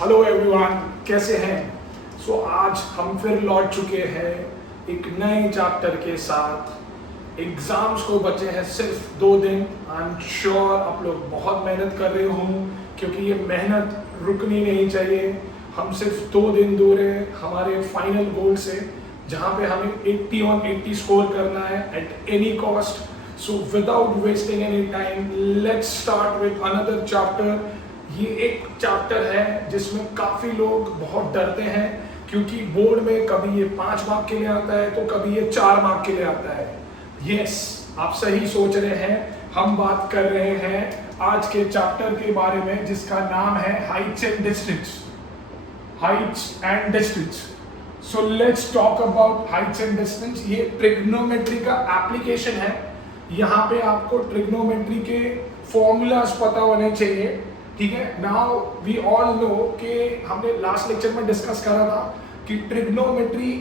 Hello everyone, कैसे हैं? आज हम फिर लौट चुके हैं एक नए चैप्टर के साथ। एग्जाम्स को बचे हैं सिर्फ 2 दिन। आई एम श्योर आप लोग बहुत मेहनत कर रहे हो, क्योंकि ये मेहनत रुकनी नहीं चाहिए। हम सिर्फ 2 दिन दूर हैं हमारे फाइनल गोल से, जहाँ पे हमें 80 on 80 स्कोर करना है at any cost. So without wasting any time, let's start with another chapter. ये एक चैप्टर है जिसमें काफ़ी लोग बहुत डरते हैं, क्योंकि बोर्ड में कभी ये 5 मार्क के लिए आता है तो कभी ये 4 मार्क के लिए आता है। यस, आप सही सोच रहे हैं। हम बात कर रहे हैं आज के चैप्टर के बारे में, जिसका नाम है Heights and distance. Heights and distance. So let's talk about Heights and distance. ये ट्रिग्नोमेट्री का एप्लीकेशन है। यहाँ पे आपको ट्रिग्नोमेट्री के फॉर्मूलाज पता होने चाहिए, ठीक है। नाउ वी ऑल नो कि हमने लास्ट लेक्चर में डिस्कस करा था कि ट्रिग्नोमेट्री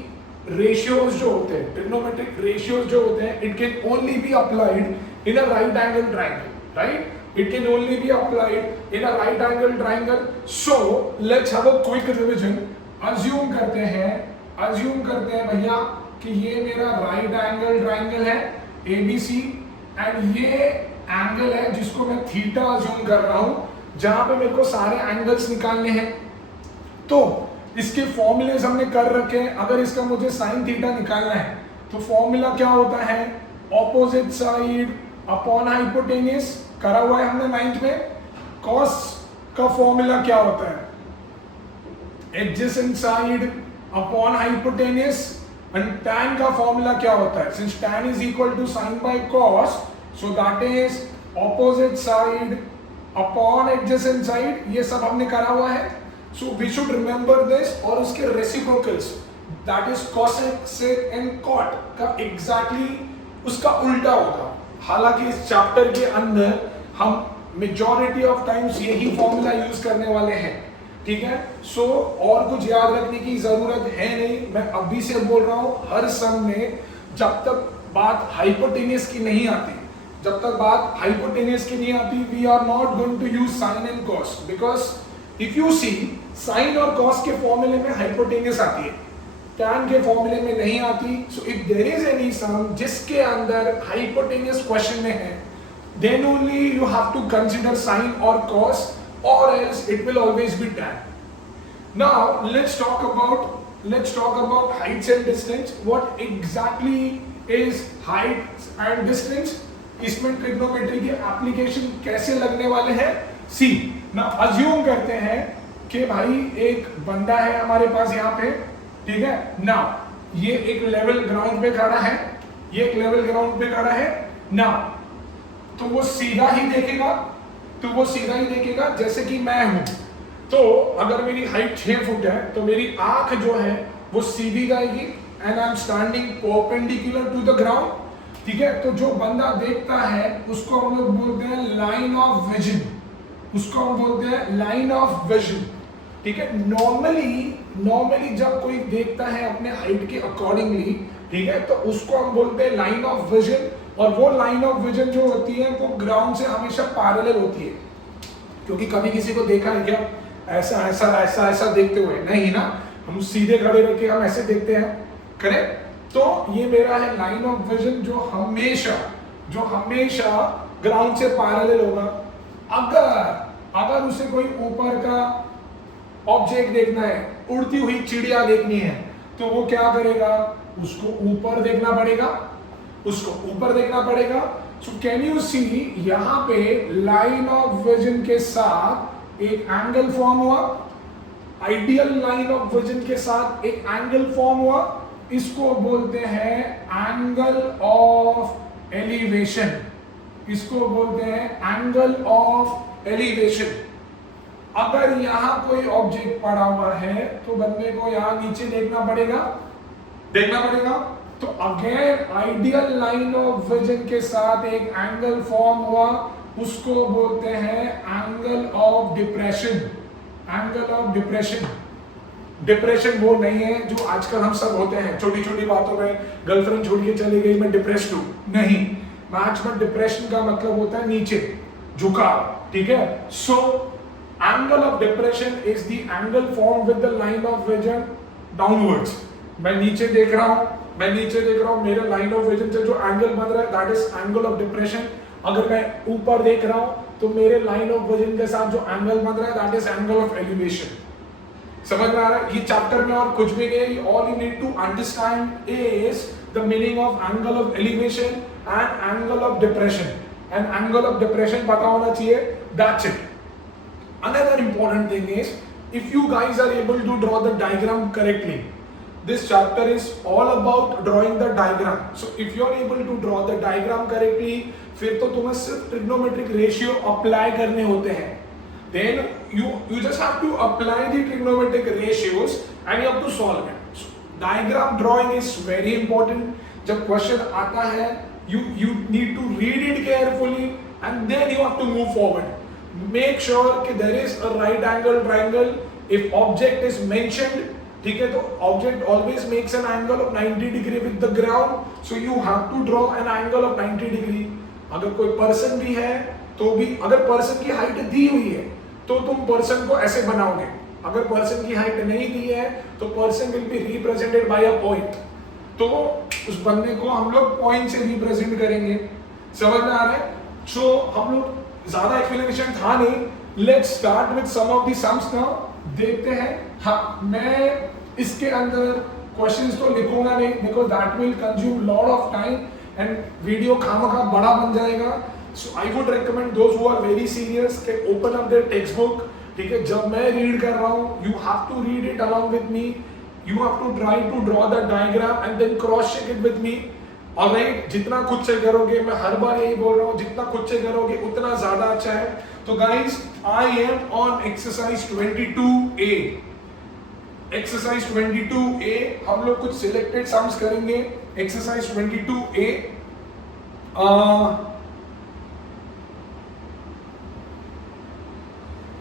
रेशियोज जो होते हैं, ट्रिग्नोमेट्रिक रेशियोज जो होते हैं, it can only be applied in a right angle triangle, right? It can only be applied in a right angle triangle. So let's have a quick revision. Assume करते हैं भैया कि ये मेरा राइट एंगल ट्रायंगल है ABC, and ये angle है जिसको मैं थीटा अज्यूम कर रहा हूं, जहां पे मेरे को सारे एंगल्स निकालने हैं। तो इसके फॉर्मूलेस हमने कर रखे हैं। अगर इसका मुझे साइन थीटा निकालना है तो फॉर्मूला क्या होता है? ऑपोजिट साइड अपॉन हाइपोटेन्यूस, करा हुआ है हमने 9th में। कॉस का फॉर्मूला क्या होता है? Adjacent side upon hypotenuse. And tan का फॉर्मूला क्या होता है? Since tan is equal to sine by cos, so that is opposite side upon adjacent side. ये सब हमने करा हुआ है। So we should remember this. और उसके reciprocals, that is cosec, sec and cot का एग्जैक्टली उसका उल्टा होगा। हालांकि इस चैप्टर के अंदर हम मेजॉरिटी ऑफ टाइम्स यही फॉर्मूला यूज करने वाले हैं, ठीक है। सो और कुछ याद रखने की जरूरत है नहीं। मैं अभी से बोल रहा हूं, हर सम में जब तक बात हाइपोटेन्यूस की नहीं आती, we are not going to use sine and cos, because if you see, sine और कॉस के फॉर्मूले में हाइपोटेन्यूस आती है, tan के फॉर्मूले में नहीं आती। So if there is any sum जिसके अंदर हाइपोटेन्यूस क्वेश्चन में है, then only you have to consider sine और cos, or else it will always be tan. Now let's talk about heights and distance. What exactly is heights and distance? इसमें trigonometry के application कैसे लगने वाले हैं? सी ना, अज्यूम करते हैं कि भाई एक बंदा है हमारे पास यहाँ पे, ठीक है ना। ये एक लेवल ग्राउंड पे खड़ा है, ना तो वो सीधा ही देखेगा, जैसे कि मैं हूं। तो अगर मेरी हाइट 6 फुट है तो मेरी आंख जो है वो सीधी जाएगी, and I am standing perpendicular to the ground, ठीक है। तो जो बंदा देखता है उसको हम लोग बोलते हैं लाइन ऑफ विजन, ठीक है। नॉर्मली जब कोई देखता है अपने हाइट के अकॉर्डिंगली, ठीक है, तो उसको हम बोलते हैं लाइन ऑफ विजन। और वो लाइन ऑफ विजन जो होती है वो ग्राउंड से हमेशा पैरेलल होती है। क्योंकि कभी किसी को देखा है क्या ऐसा देखते हुए? नहीं ना, हम सीधे खड़े रह के हम ऐसे देखते हैं, करेक्ट। तो ये मेरा है लाइन ऑफ विजन, जो हमेशा ग्राउंड से पैरेलल होगा। अगर उसे कोई ऊपर का ऑब्जेक्ट देखना है, उड़ती हुई चिड़िया देखनी है, तो वो क्या करेगा? उसको ऊपर देखना पड़ेगा। सो कैन यू सी, यहां पे लाइन ऑफ विजन के साथ एक एंगल फॉर्म हुआ, आइडियल लाइन ऑफ विजन के साथ एक एंगल फॉर्म हुआ। इसको बोलते हैं एंगल ऑफ एलिवेशन। अगर यहां कोई ऑब्जेक्ट पड़ा हुआ है तो बंदे को यहां नीचे देखना पड़ेगा। तो again ideal line of vision के साथ एक एंगल फॉर्म हुआ, उसको बोलते हैं एंगल ऑफ डिप्रेशन वो नहीं है जो आजकल हम सब होते हैं, छोटी छोटी बातों में गर्लफ्रेंड छोड़ के चली गई, मैं डिप्रेस्ड हूं। नहीं, मैच में डिप्रेशन का मतलब होता है नीचे झुकाव, ठीक है। So angle of depression is the angle form with the line of vision downwards. मैं नीचे देख रहा हूं, मेरे लाइन ऑफ विजन से जो एंगल बन रहा है that is angle of depression. अगर मैं ऊपर देख रहा हूं तो मेरे लाइन ऑफ विजन के साथ जो एंगल बन रहा है that is angle of elevation. समझ में आ रहा है? ये चैप्टर में और कुछ भी नहीं, all you need to understand is the meaning of angle of elevation and angle of depression. And angle of depression पता होना चाहिए, that's it. Another important thing is, if you guys are able to draw the diagram correctly, this chapter is all about drawing the diagram. So if you are able to draw the diagram correctly, फिर तो तुम्हें सिर्फ trigonometric ratio apply करने होते हैं। Then you just have to apply the trigonometric ratios and you have to solve it. So, diagram drawing is very important. जब question आता है, you need to read it carefully and then you have to move forward. Make sure कि there is a right angle triangle. If object is mentioned, ठीक है, तो object always makes an angle of 90 degree with the ground, so you have to draw an angle of 90 degree. अगर कोई person भी है तो भी, अगर person की height दी हुई है तो तुम person को ऐसे बनाओगे। अगर person की height नहीं दी है तो person will be represented by a point, तो उस बंदे को हम लोग point से represent करेंगे। समझ में आ रहा है? So हम लोग ज्यादा एक्सप्लेनेशन था नहीं, let's start with some of the sums now. देखते हैं। हाँ, मैं इसके अंदर क्वेश्चंस तो लिखूंगा नहीं because that will consume lot of time and video खामखा बड़ा बन जाएगा। So I would recommend those who are very serious के open up their text book. ठीक है, जब मैं रीड कर रहा हूँ you have to read it along with me, you have to try to draw the diagram and then cross check it with me. Alright, जितना खुद से करोगे, मैं हर बार यही बोल रहा हूँ, जितना खुद से करोगे उतना ज्यादा अच्छा है। तो guys, I am on exercise 22A। Exercise 22A हम लोग कुछ सिलेक्टेड सम्स करेंगे। Exercise 22A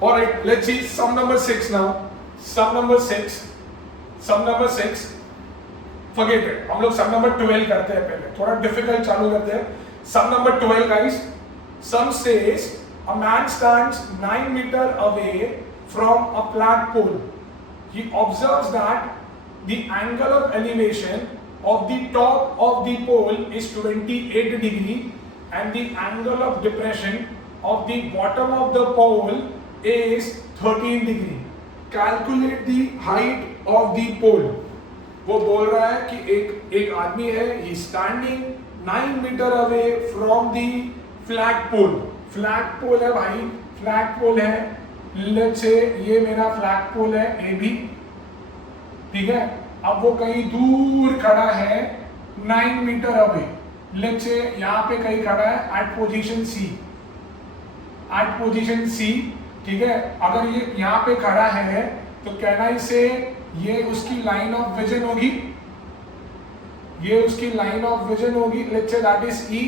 alright, let's see sum number 6 now. Sum number 6 Forget it. हम लोग सम नंबर 12 करते हैं पहले, थोड़ा डिफिकल्ट चालू करते हैं। सम number 12 guys, sum says a man stands 9 meters away from a flagpole. He observes that the angle of elevation of the top of the pole is 28 degree and the angle of depression of the bottom of the pole is 13 degree. Calculate the height of the pole. वो बोल रहा है कि एक आदमी है, he standing 9 metre away from the flag pole. Flag pole है भाई, फ्लैग पोल है। लेट्स से ये मेरा फ्लैग पोल है AB, ठीक है। अब वो कहीं दूर खड़ा है 9 मीटर अवे। लेट्स से यहाँ पे कहीं खड़ा है एट पोजीशन C, ठीक है। अगर ये यहाँ पे खड़ा है तो कहना इसे ये उसकी लाइन ऑफ विजन होगी, let's say that is E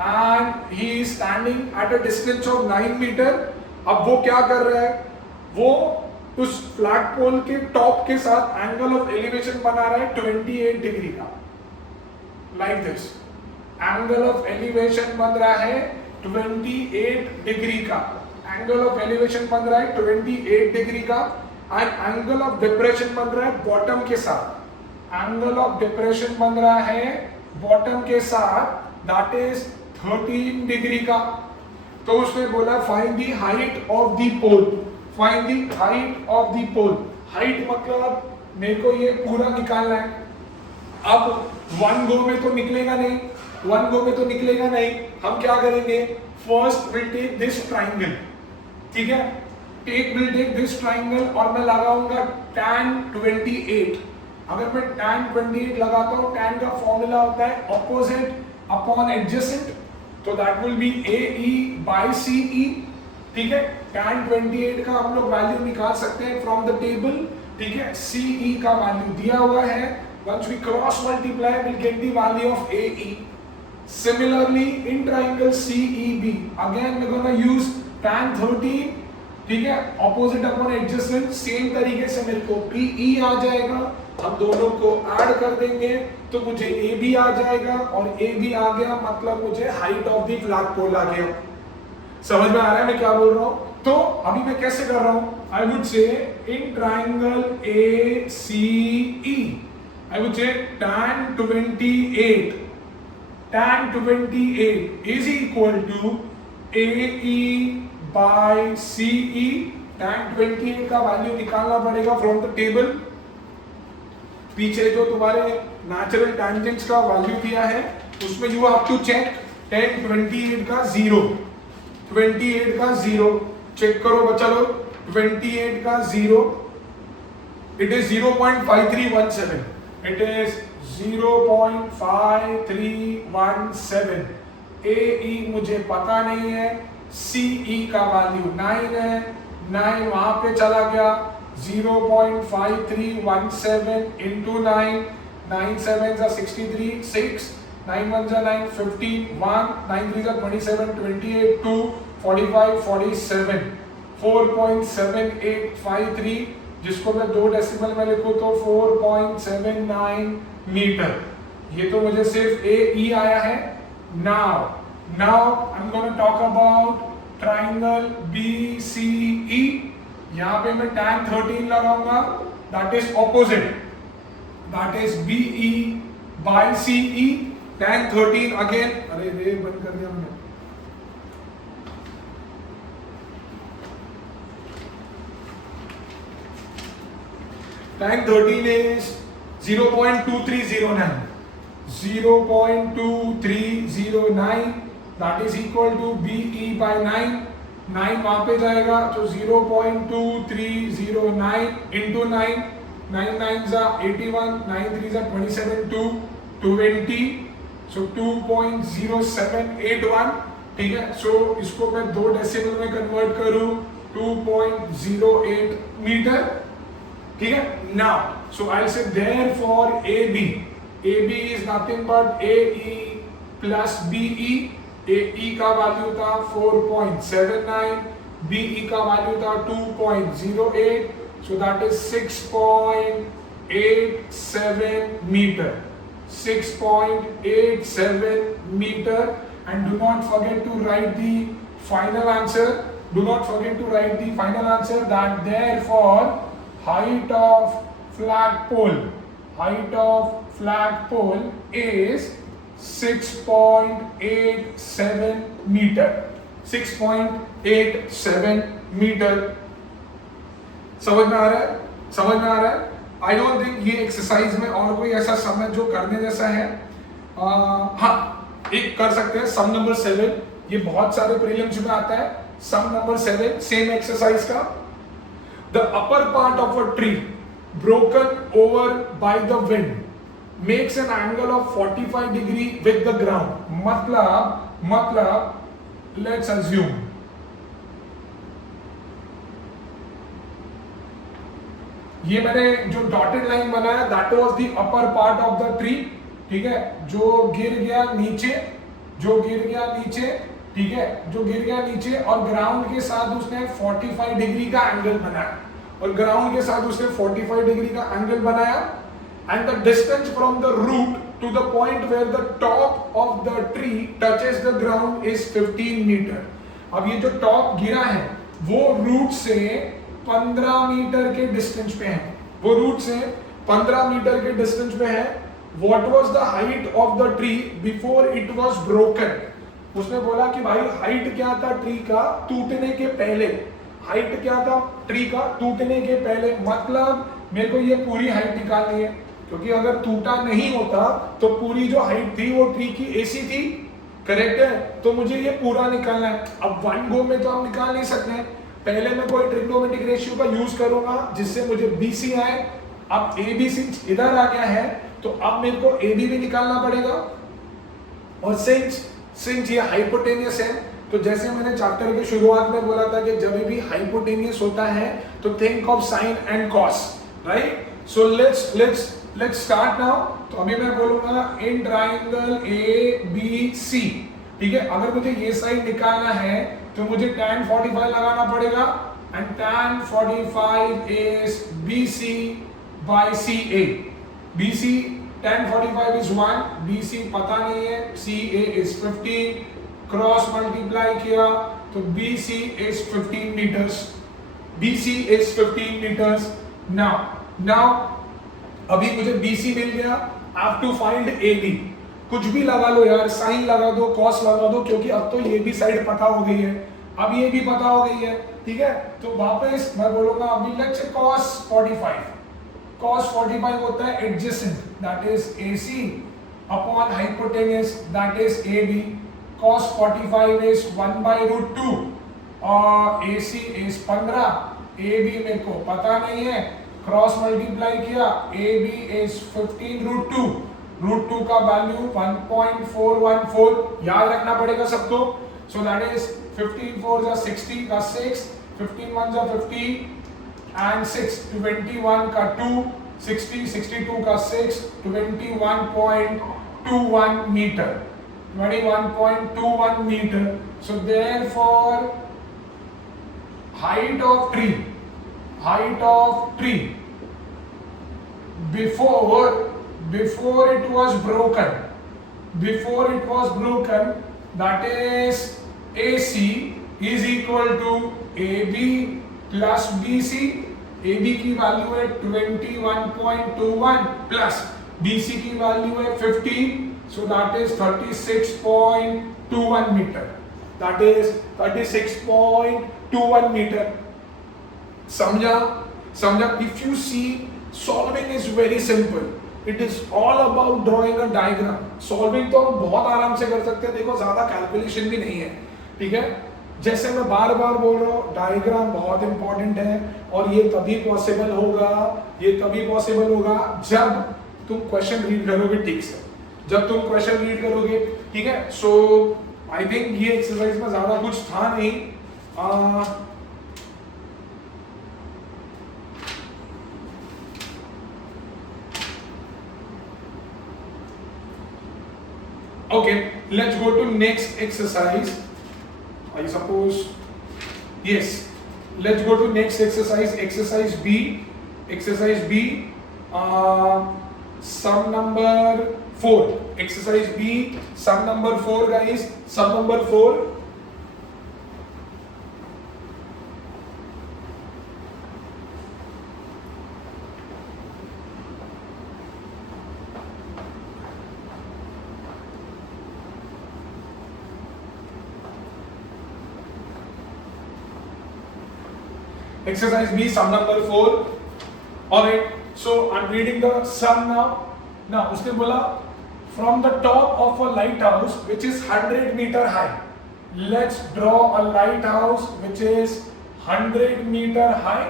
and he is standing at a distance of 9 meter. अब वो क्या कर रहा है, वो उस फ्लैग पोल के टॉप के साथ एंगल ऑफ एलिवेशन बना रहा है 28 डिग्री का, like this. Angle of elevation बन रहा है 28 डिग्री का, एंगल ऑफ एलिवेशन बन रहा है 28 डिग्री का एंड एंगल ऑफ डिप्रेशन बन रहा है बॉटम के साथ। एंगल ऑफ डिप्रेशन बन रहा है बॉटम के साथ, दैट इज 13 डिग्री का। तो उसने बोला find the height of the pole, find the height of the pole. Height मतलब मेरे को ये पूरा निकालना है। अब वन गो में तो निकलेगा नहीं, हम क्या करेंगे, first will take this triangle, ठीक है। विल टेक दिस ट्राइंगल और मैं लगाऊंगा tan 28। अगर मैं tan 28 लगाता हूं, tan का फॉर्मूला होता है ऑपोजिट अपॉन एडजेसेंट, तो that will be AE by CE, ठीक है। tan 28 का हम लोग वैल्यू निकाल सकते हैं फ्रॉम द टेबल, ठीक है। CE का वैल्यू दिया हुआ है, once we cross multiply we'll get the value of AE. Similarly in triangle CEB again we're going to use tan 13, ठीक है, ऑपोजिट अपॉन एडजेसेंट। सेम तरीके से मेरे को PE आ जाएगा, हम दोनों को ऐड कर देंगे तो मुझे AB आ जाएगा और AB आ गया मतलब मुझे हाइट ऑफ द फ्लैग पोल आ गया। समझ में आ रहा है मैं क्या बोल रहा हूँ? तो अभी मैं कैसे कर रहा हूं? I would say in triangle A C E, I would say tan 28 is equal to AE by CE. tan 28 का वैल्यू निकालना पड़ेगा फ्रॉम द टेबल। पीछे जो तुम्हारे नेचुरल टेंजेंट्स का वैल्यू दिया है उसमें you have to check tan 28 का 0 चेक करो बच्चा लोग। 28 का 0 it is 0.5317, it is 0.5317। AE मुझे पता नहीं है, CE का वैल्यू 9 है, 9 वहां पे चला गया, 0.5317 into 9, 9 7s are 63, 6, 9 1s are 9, 15, 1, 9 3s are 27, 28, 2, 45, 47, 4.7853, जिसको मैं 2 डेसिमल में लिखूं तो 4.79 मीटर। ये तो मुझे सिर्फ AE आया है। Now I'm going to talk about triangle BCE। यहाँ पे मैं tan 13 लगाऊंगा, that is opposite, that is BE by CE। tan 13 again, अरे रे बंद कर दिया मैंने। tan 13 is 0.2309, 0.2309, that is equal to BE by 9, 9 वहां पे जाएगा तो 0.2309 into 9, 9 9s are 81, 9 3s are 27, 2, 20, so 2.0781, ठीक है। सो इसको मैं 2 डेसिमल में कन्वर्ट करूं 2.08 मीटर, ठीक है। नाउ सो आई से therefore AB is nothing but AE plus BE। AE का वैल्यू था 4.79, BE का वैल्यू था 2.08, so that is 6.87 meter, 6.87 meter। And do not forget to write the final answer, that therefore height of flagpole is 6.87 meter, 6.87 meter। समझ में आ रहा है? आई don't think ये exercise में और कोई ऐसा सम है जो करने जैसा है। हाँ, एक कर सकते हैं सम नंबर 7, ये बहुत सारे प्रीलिम्स में आता है। सम नंबर 7 सेम एक्सरसाइज का। The upper part of a tree broken over by the wind makes an angle of 45 degree with the ground। मतलब let's assume ये मैंने जो डॉटेड लाइन बनाया that was the upper part of the tree, ठीक है। जो गिर गया नीचे, ठीक है, जो गिर गया नीचे और ग्राउंड के साथ उसने 45 डिग्री का एंगल बनाया, और ग्राउंड के साथ उसने 45 डिग्री का एंगल बनाया। And the distance from the root to the point where the top of the tree touches the ground is 15 meter. अब ये जो टॉप गिरा है वो रूट से 15 मीटर के डिस्टेंस पे है, what was the height of the tree before it was broken. उसने बोला कि भाई हाइट क्या था ट्री का टूटने के पहले, मतलब मेरे को ये पूरी हाइट निकालनी है, क्योंकि अगर टूटा नहीं होता तो पूरी जो हाइट थी वो ट्री की AC थी, करेक्ट है। तो मुझे ये पूरा निकालना है। अब वन गो में तो हम निकाल नहीं सकते हैं, पहले मैं कोई ट्रिग्नोमेट्रिक रेशियो का यूज करूंगा जिससे मुझे BC आए। अब ABC इधर आ गया है तो अब मेरे को AB भी निकालना पड़ेगा। और सिंस ये हाइपोटेनियस है तो जैसे मैंने चैप्टर के शुरुआत में बोला था कि जब भी हाइपोटेनियस होता है तो think of sine and cos, right. So let's start now. तो अभी मैं बोलूंगा इन ट्राइंगल ABC, ठीक है। अगर मुझे ये साइड निकालना है तो मुझे tan 45 लगाना पड़ेगा, and tan 45 is BC by CA। BC tan 45 is 1, BC पता नहीं है, CA is 15, क्रॉस मल्टीप्लाई किया तो BC is 15 meters. BC is 15 meters. Now अभी मुझे BC मिल गया. I have to find AB. कुछ भी लगा लो यार, साइन लगा दो, कॉस लगा दो, क्योंकि अब तो ये भी साइड पता हो गई है, अब ये भी पता हो गई है. ठीक है, तो वापस मैं बोलूंगा अभी लेट्स से cos 45. cos 45 होता है adjacent, that is AC upon hypotenuse, that is AB. cos 45 is 1/√2 और AC is 15. AB मेरे को पता नहीं है, क्रॉस मल्टीप्लाई किया, AB is 15√2. √2 का वैल्यू 1.414 याद रखना पड़ेगा सबको. सो दैट इज 15 4 जा 60 का 6, 15 1 जा 50 एंड 6 21 का 2, 60 62 का 6, 21.21 metre. 21.21 meter. So therefore height of tree before it was broken, that is AC is equal to AB plus BC. AB की वैल्यू है 21.21 प्लस BC की वैल्यू है 50. So that is 36.21 meter. That is 36.21 meter. समझा? If you see, solving is very simple. It is all about drawing a diagram. Solving तो हम बहुत आराम से कर सकते हैं. देखो ज्यादा कैलकुलेशन भी नहीं है. ठीक है, जैसे मैं बार बार बोल रहा हूँ, डायग्राम बहुत इंपॉर्टेंट है और ये तभी पॉसिबल होगा जब तुम क्वेश्चन रीड करोगे ठीक से. ठीक है. सो आई थिंक ये एक्सरसाइज में ज्यादा कुछ था नहीं. Okay, let's go to next exercise. I suppose, yes, let's go to next exercise. Exercise B. Sum number 4. Exercise B, sum number 4, guys. Sum number 4. Exercise B, sum number 4. Alright, so I'm reading the sum now. Now, उसने बोला from the top of a lighthouse which is 100 meter high. Let's draw a lighthouse which is 100 meter high.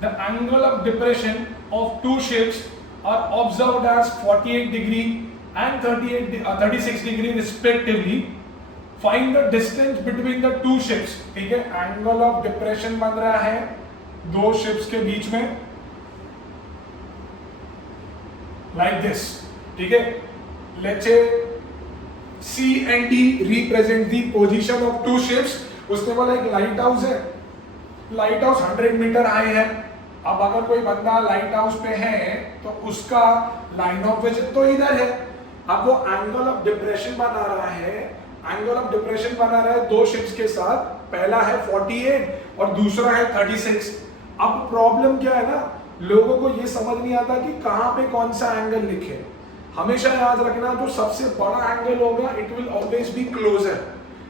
The angle of depression of two ships are observed as 48 degree and 36 degree respectively. Find the distance between the two ships. ठीक है, angle of depression बन रहा है दो ships के बीच में like this. ठीक है, let's say C and D represent the position of two ships. उसने बोला एक लाइट हाउस है, लाइट हाउस 100 मीटर हाई है. अब अगर कोई बंदा लाइट हाउस पे है तो उसका लाइन ऑफ विजन तो इधर है. अब वो एंगल ऑफ डिप्रेशन बना रहा है दो शिप्स के साथ. पहला है 48 और दूसरा है 36. अब प्रॉब्लम क्या है ना, लोगों को ये समझ नहीं आता कि कहां पे कौन सा एंगल लिखे. हमेशा याद रखना जो सबसे बड़ा एंगल होगा it will always be closer.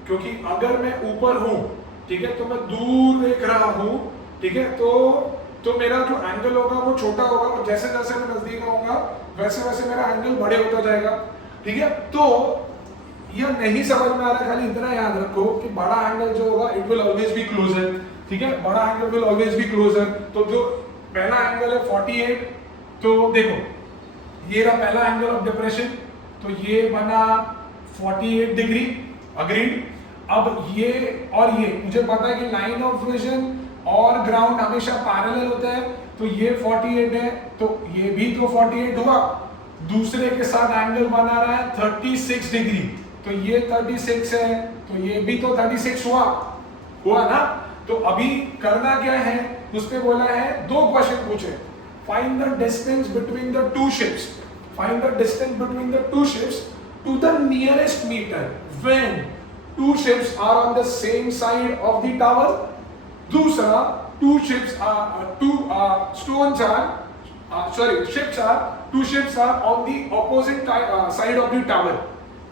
क्योंकि अगर मैं ऊपर हूं, ठीक है, तो मैं दूर देख रहा हूं, ठीक है, तो मेरा जो एंगल होगा वो छोटा होगा और जैसे जैसे मैं नजदीक आऊंगा वैसे वैसे मेरा एंगल बड़े होता जाएगा. ठीक है, तो यह नहीं समझ में आ रहा, खाली इतना याद रखो कि बड़ा एंगल जो होगा it will always be closer. ठीक है, बड़ा angle will always be closer. तो जो पहला एंगल है 48, तो देखो ये रहा पहला एंगल ऑफ डिप्रेशन, तो ये बना 48 डिग्री. अग्रीड. अब ये और ये मुझे पता है कि लाइन ऑफ विजन और ग्राउंड हमेशा पैरेलल होता है, तो ये 48 है तो ये भी तो 48 हुआ. दूसरे के साथ एंगल बना रहा है 36 डिग्री, तो ये 36 है तो ये भी तो 36 हुआ ना. तो अभी करना क्या है, उसने बोला है दो क्वेश्चन पूछे. Find the distance between the two ships to the nearest meter when two ships are on the same side of the tower. दूसरा, two ships are on the opposite side of the tower.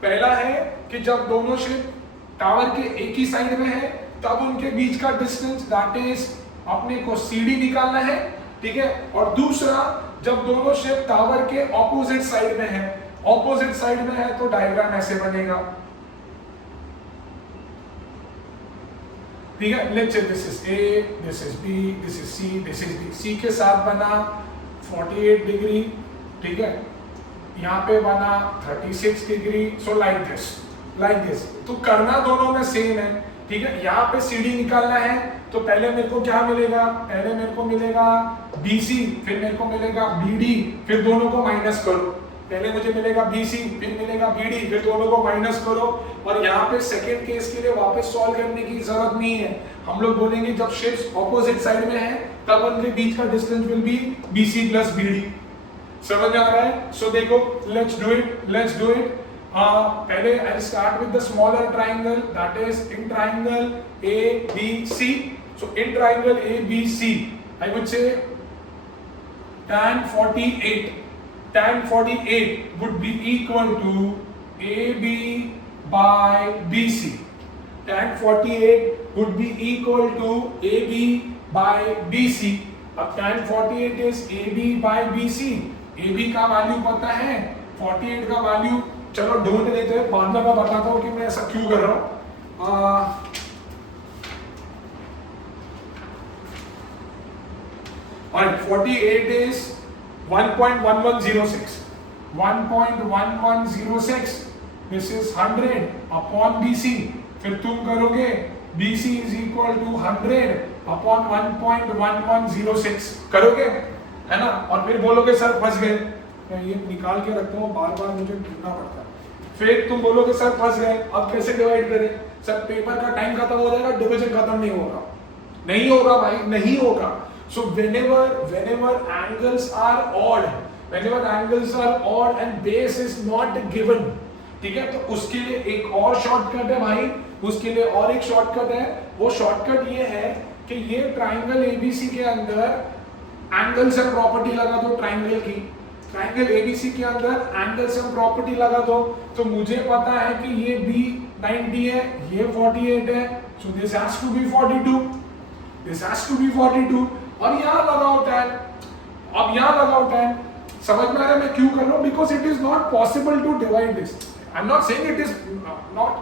पहला है कि जब दोनों ship tower के एक ही side में है तब उनके बीच का डिस्टेंस दैट इज अपने को CD निकालना है, ठीक है। और दूसरा, जब दोनों शिप टावर के ऑपोजिट साइड में है, ऑपोजिट साइड में है तो डायग्राम ऐसे बनेगा, ठीक है। Let's say this is A, this is B, this is C, this is D। C के साथ बना 48 डिग्री, ठीक है। यहाँ पे बना 36 डिग्री। So like this. तो करना दोनों में सेम है, ठीक है। यहाँ पे CD निकालना है तो पहले मेरे को क्या मिलेगा, पहले मेरे को मिलेगा BC, फिर मेरे को मिलेगा BD, फिर दोनों को माइनस करो। पहले मुझे मिलेगा BC, फिर मिलेगा BD, फिर दोनों को माइनस करो। और यहाँ पे सेकेंड केस के लिए वापस सॉल्व करने की जरूरत नहीं है। हम लोग बोलेंगे जब शिप्स ऑपोजिट साइड में है तब उनके बीच का distance will be BC plus BD। समझ आ रहा है? सो देखो, लेट्स डू इट। पहले I'll start with the smaller triangle, that is in triangle ABC. So in triangle ABC, I would say tan 48 would be equal to AB by BC. Tan 48 would be equal to AB by BC. अब tan 48 is AB by BC. AB का value पता है, 48 का value चलो ढूंढ लेते हैं, बाद में मैं बताता हूँ कि मैं ऐसा क्यों कर रहा हूँ। Alright, 48 is 1.1106. 1.1106. This is 100 upon BC. फिर तुम करोगे BC is equal to 100 upon 1.1106 करोगे, है ना। और फिर बोलोगे सर फंस गए, मैं ये निकाल के रखता हूँ, बार बार मुझे ढूंढना पड़ता है। फिर तुम बोलोगे सर फंस गए, अब कैसे डिवाइड करें? सर पेपर का टाइम खत्म हो जाएगा, डिवीजन खत्म नहीं होगा भाई, नहीं होगा। So whenever angles are odd and base is not given, ठीक है, तो उसके लिए एक और शॉर्टकट है भाई, उसके लिए और एक शॉर्टकट है। वो शॉर्टकट ये है कि ये ट्राइंगल ABC के अंदर एंगल सम प्रॉपर्टी लगा दो, ट्राइंगल ABC के अंदर एंगल सम प्रॉपर्टी लगा दो, तो मुझे पता है कि ये B 90 है, ये 48 है, so this has to be 42, और यहाँ लगाओ tan। अब यहाँ लगाओ tan। समझ में आ रहा है मैं क्यों कर रहा हूँ? Because it is not possible to divide this. I am not saying it is not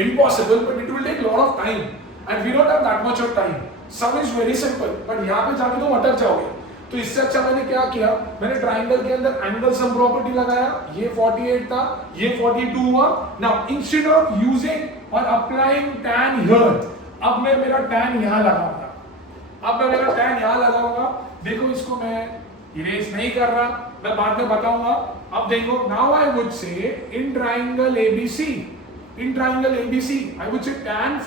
impossible, but it will take lot of time and we don't have that much of time. Sum is very simple, but यहाँ पे जाके तुम अटक जाओगे। तो इससे अच्छा मैंने क्या किया, मैंने ट्राइंगल के अंदर एंगल सम प्रॉपर्टी लगाया, ये 48 था, ये 42 हुआ। नाउ इंस्टेड ऑफ यूजिंग और अप्लाइंग tan हियर, अब मैं मेरा tan यहाँ लगाऊंगा। देखो इसको मैं इरेज नहीं कर रहा, मैं बाद में बताऊंगा। अब देखो, now I would say in triangle ABC I would say tan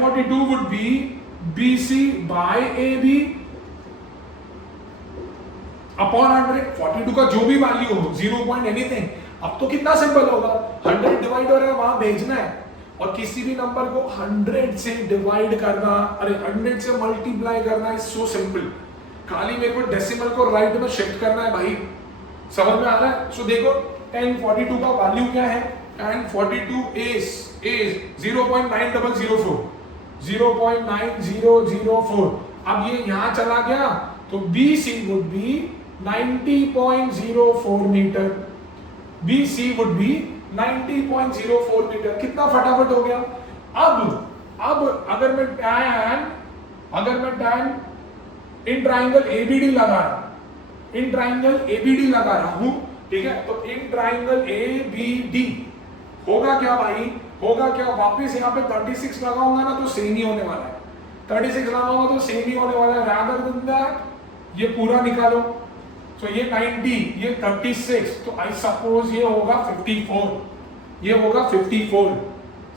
42 would be BC by AB upon 100। 42 का जो भी वैल्यू हो, 0 पॉइंट एनीथिंग। अब तो कितना सिंपल होगा, 100 डिवाइड हो रहा है, वहां भेजना है, और किसी भी नंबर को 100 से डिवाइड करना, अरे 100 से मल्टीप्लाई करना इज सो सिंपल। खाली मेरे को डेसिमल को राइट में शिफ्ट करना है भाई। समझ में आ रहा है? सो देखो tan 42 का वैल्यू क्या है, tan 42 is 0.9004, 0.9004। अब ये यहां चला गया तो BC would be 90.04 meter, BC would be 90.04 meter. कितना फटाफट हो गया। अब अगर मैं tan इन ट्राइंगल ABD लगा रहा हूं, ठीक है, तो इन ट्राइंगल ABD होगा क्या भाई, होगा क्या, वापस यहाँ पे 36 लगाऊंगा ना तो सेम ही होने वाला है, 36 लगाऊंगा तो सेम ही होने वाला है। रादर देन दैट ये पूरा निकालो, तो ये 90, ये 36, तो आई सपोज ये होगा 54, ये होगा 54।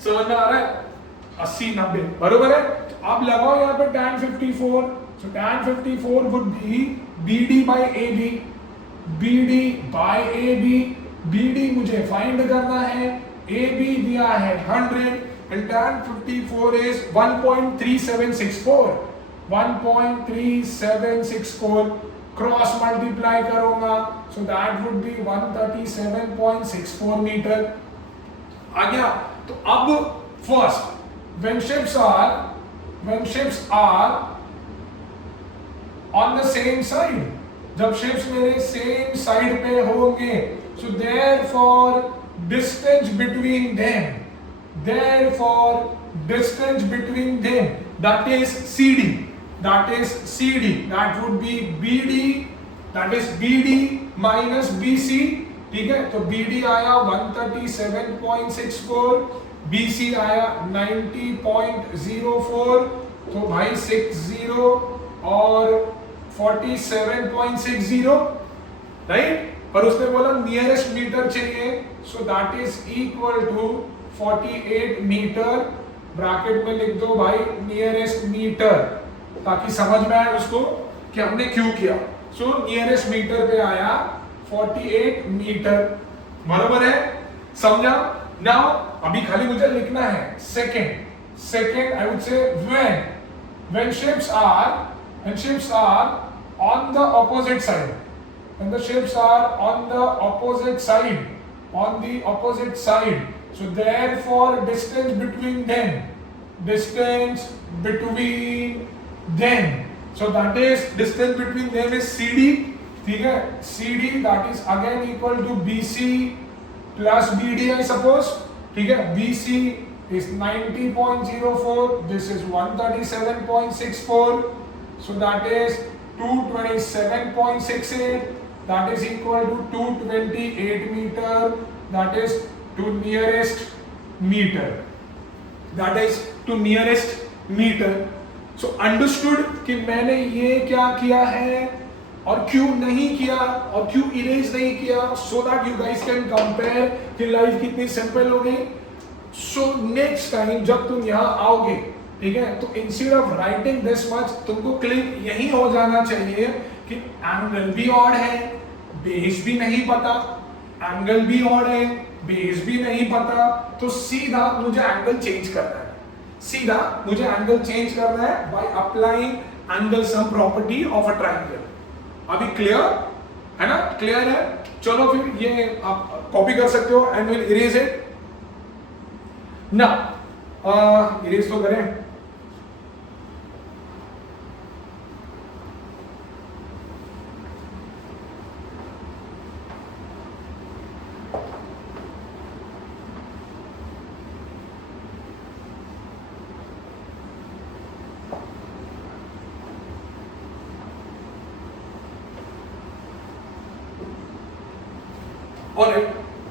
समझ में आ रहा है? 80 90 बरोबर है। तो आप लगाओ यहाँ पे tan 54, so tan 54 would be BD by AB, BD by AB, BD मुझे फाइंड करना है, ए बी दिया है 100 and tan 54 is 1.3764. 1.3764 cross multiply करूंगा, so that would be 137.64 metre आ गया। तो अब first when ships are on the same side, जब ships मेरे same side पे होंगे, so therefore distance between them, that is CD, that would be BD minus BC, ठीक है। तो BD आया 137.64, BC आया 90.04, तो भाई 60 और 47.60, राइट। पर उसने बोला नियरेस्ट मीटर चाहिए, so that is equal to 48 meter, bracket में लिख दो भाई नियरेस्ट मीटर, ताकि समझ में आए उसको कि हमने क्यों किया। सो नियरेस्ट मीटर पे आया 48 मीटर, बराबर है, समझा। नाउ अभी खाली मुझे लिखना है सेकंड आई वुड से when ships are on the opposite side, when the ships are on the opposite side, so therefore distance between them, so that is distance between them is CD, ठीक है। CD that is again equal to BC plus BD I suppose, ठीक है। BC is 90.04, this is 137.64, so that is 227.68, that is equal to 228 meter, that is to nearest meter, so understood कि मैंने ये क्या किया है और क्यों नहीं किया और क्यों इरेज नहीं किया, so that you guys can compare कि लाइफ कितनी सिंपल हो गई। सो नेक्स्ट टाइम जब तुम यहाँ आओगे, ठीक है, तो instead of writing this much तुमको क्लिक यही हो जाना चाहिए कि एंगल भी ऑड है, बेस भी नहीं पता, एंगल भी ऑड है, बेस भी नहीं पता, तो सीधा मुझे एंगल चेंज करना है, by applying angle sum property of a triangle. अभी क्लियर है ना, क्लियर है। चलो फिर ये आप कॉपी कर सकते हो एंड विल इरेज इट ना, इरेज तो करें। और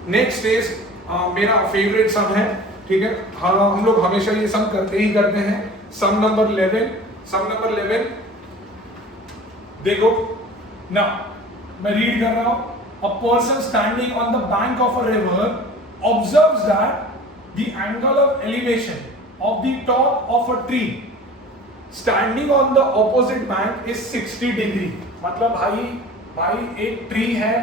नेक्स्ट इज मेरा फेवरेट सम है, ठीक है। हम लोग हमेशा ये सम करते हैं। सम नंबर 11 देखो ना, मैं रीड कर रहा हूं। A person standing on the bank of a river observes that the angle of elevation of the top of a tree standing on the opposite bank is 60 degree. मतलब भाई एक ट्री है,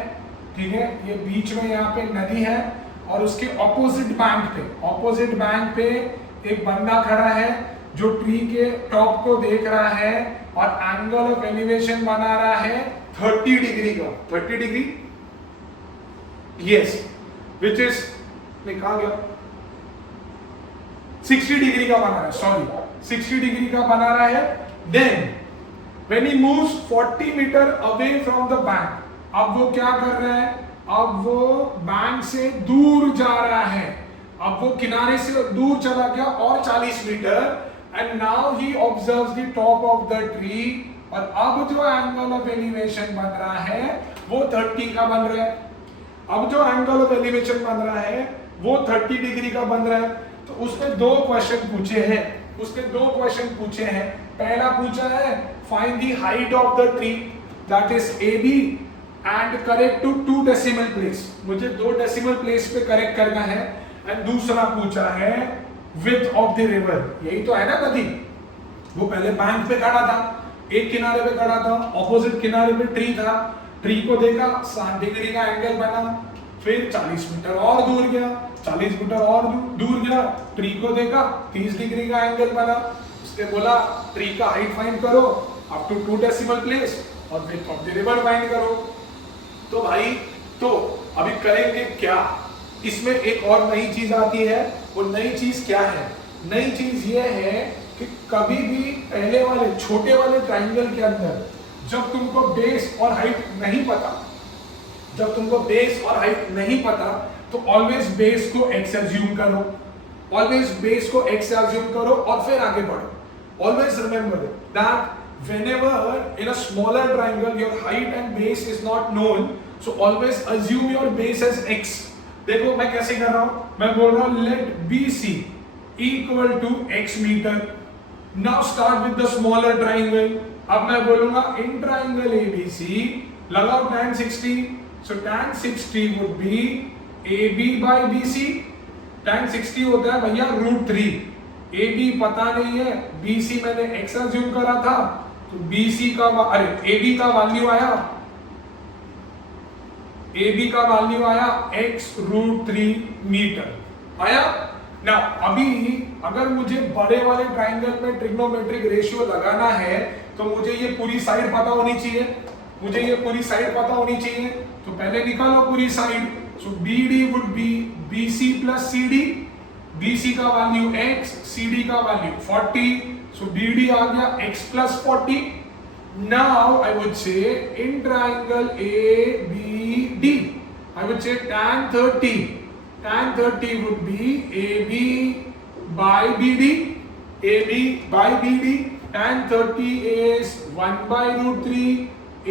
ठीक है, ये बीच में यहाँ पे नदी है और उसके ऑपोजिट बैंक पे एक बंदा खड़ा है जो ट्री के टॉप को देख रहा है और एंगल ऑफ एलिवेशन बना रहा है 30 डिग्री का। 30 डिग्री, यस, विच इज कहा गया 60 डिग्री का बना रहा है, 60 डिग्री का बना रहा है। Then when he moves 40 meter away from the bank, अब वो क्या कर रहा है, अब वो बैंक से दूर जा रहा है, अब वो किनारे से दूर चला गया और 40 meter, and now he observes the top of the tree, और अब जो एंगल ऑफ एलिवेशन बन रहा है वो 30 का बन रहा है। अब जो एंगल ऑफ एलिवेशन बन रहा है वो 30 डिग्री का बन रहा है। तो उसने दो क्वेश्चन पूछे हैं। पहला पूछा है find the height of the tree, that is AB, and correct to 2 decimal place, मुझे 2 डेसिमल प्लेस पे करेक्ट करना है। एंड दूसरा पूछा है विड्थ ऑफ द रिवर, यही तो है ना नदी। वो पहले बैंक पे खड़ा था, एक किनारे पे खड़ा था, ऑपोजिट किनारे पे ट्री था, ट्री को देखा 60 डिग्री का एंगल बना, फिर 40 मीटर और दूर गया, 40 मीटर और दूर गया, ट्री को देखा, 30 डिग्री का एंगल बना। उसने बोला ट्री का हाइट फाइंड करो अप टू 2 डेसिमल प्लेस और width of the river find करो। तो भाई तो अभी करेंगे क्या, इसमें एक और नई चीज आती है। वो नई चीज क्या है? नई चीज ये है कि कभी भी पहले वाले छोटे वाले ट्राइंगल के अंदर जब तुमको बेस और हाइट नहीं पता, जब तुमको बेस और हाइट नहीं पता तो ऑलवेज बेस को x एज्यूम करो, ऑलवेज बेस को x एज्यूम करो और फिर आगे बढ़ो। Always remember that whenever in a smaller triangle your height and base is not known, so always assume your base as x। देखो मैं कैसे कर रहा हूं, मैं बोल रहा हूं let BC equal to x meter. now start with the smaller triangle। अब मैं बोलूंगा in triangle ABC लगाओ tan 60, so tan 60 would be AB by BC। tan 60 होता है भैया √3, AB पता नहीं है, BC मैंने x अज्यूम करा था, तो BC का AB का वैल्यू आया, AB का वैल्यू आया x√3 मीटर आया ना। अभी अगर मुझे बड़े वाले ट्राइंगल में ट्रिग्नोमेट्रिक रेशियो लगाना है तो मुझे ये पूरी साइड पता होनी चाहिए, मुझे ये पूरी साइड पता होनी चाहिए। तो पहले निकालो पूरी side. So BD would be BC plus CD, BC का वैल्यू x, CD का वैल्यू 40, सो BD आ गया x plus 40। Now I would say in triangle ABD I would say tan 30 would be AB by BD, AB by BD, tan 30 is 1 by √3,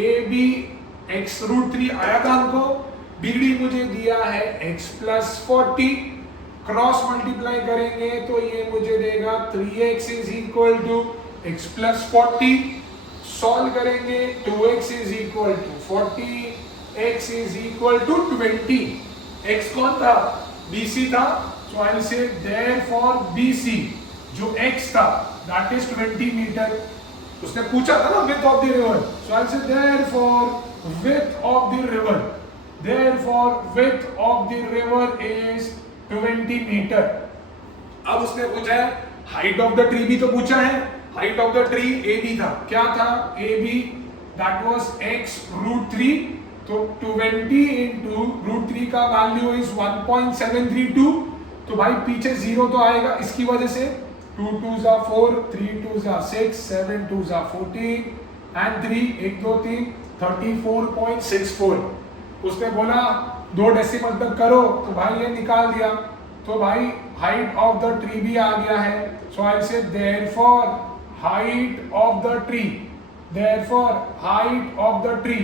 AB x√3 आया था हमको, BD मुझे दिया है x plus 40, cross multiply करेंगे तो ये मुझे देगा 3x is equal to x plus 40, solve करेंगे 2x is equal to 40, x is equal to 20। x कौन था? BC था, so I will say therefore BC जो x था that is 20 मीटर। उसने पूछा था ना width of the river, so I will say therefore width of the river, therefore width of the river is 20 meter. अब उसने पूछा है हाइट ऑफ द ट्री भी तो पूछा है, height of the tree AB था, क्या था AB that was x√3, तो 20 into √3 का वैल्यू इज 1.732, तो भाई पीछे जीरो तो आएगा इसकी वजह से, 2 2s are 4, 3 2s are 6, 7 2s are 14 and 3 1 2 3 34.64। उसने बोला 2 डेसिमल तक करो, तो भाई ये निकाल दिया, तो भाई हाइट ऑफ द ट्री भी आ गया है। So I say therefore height of the tree, therefore height of the tree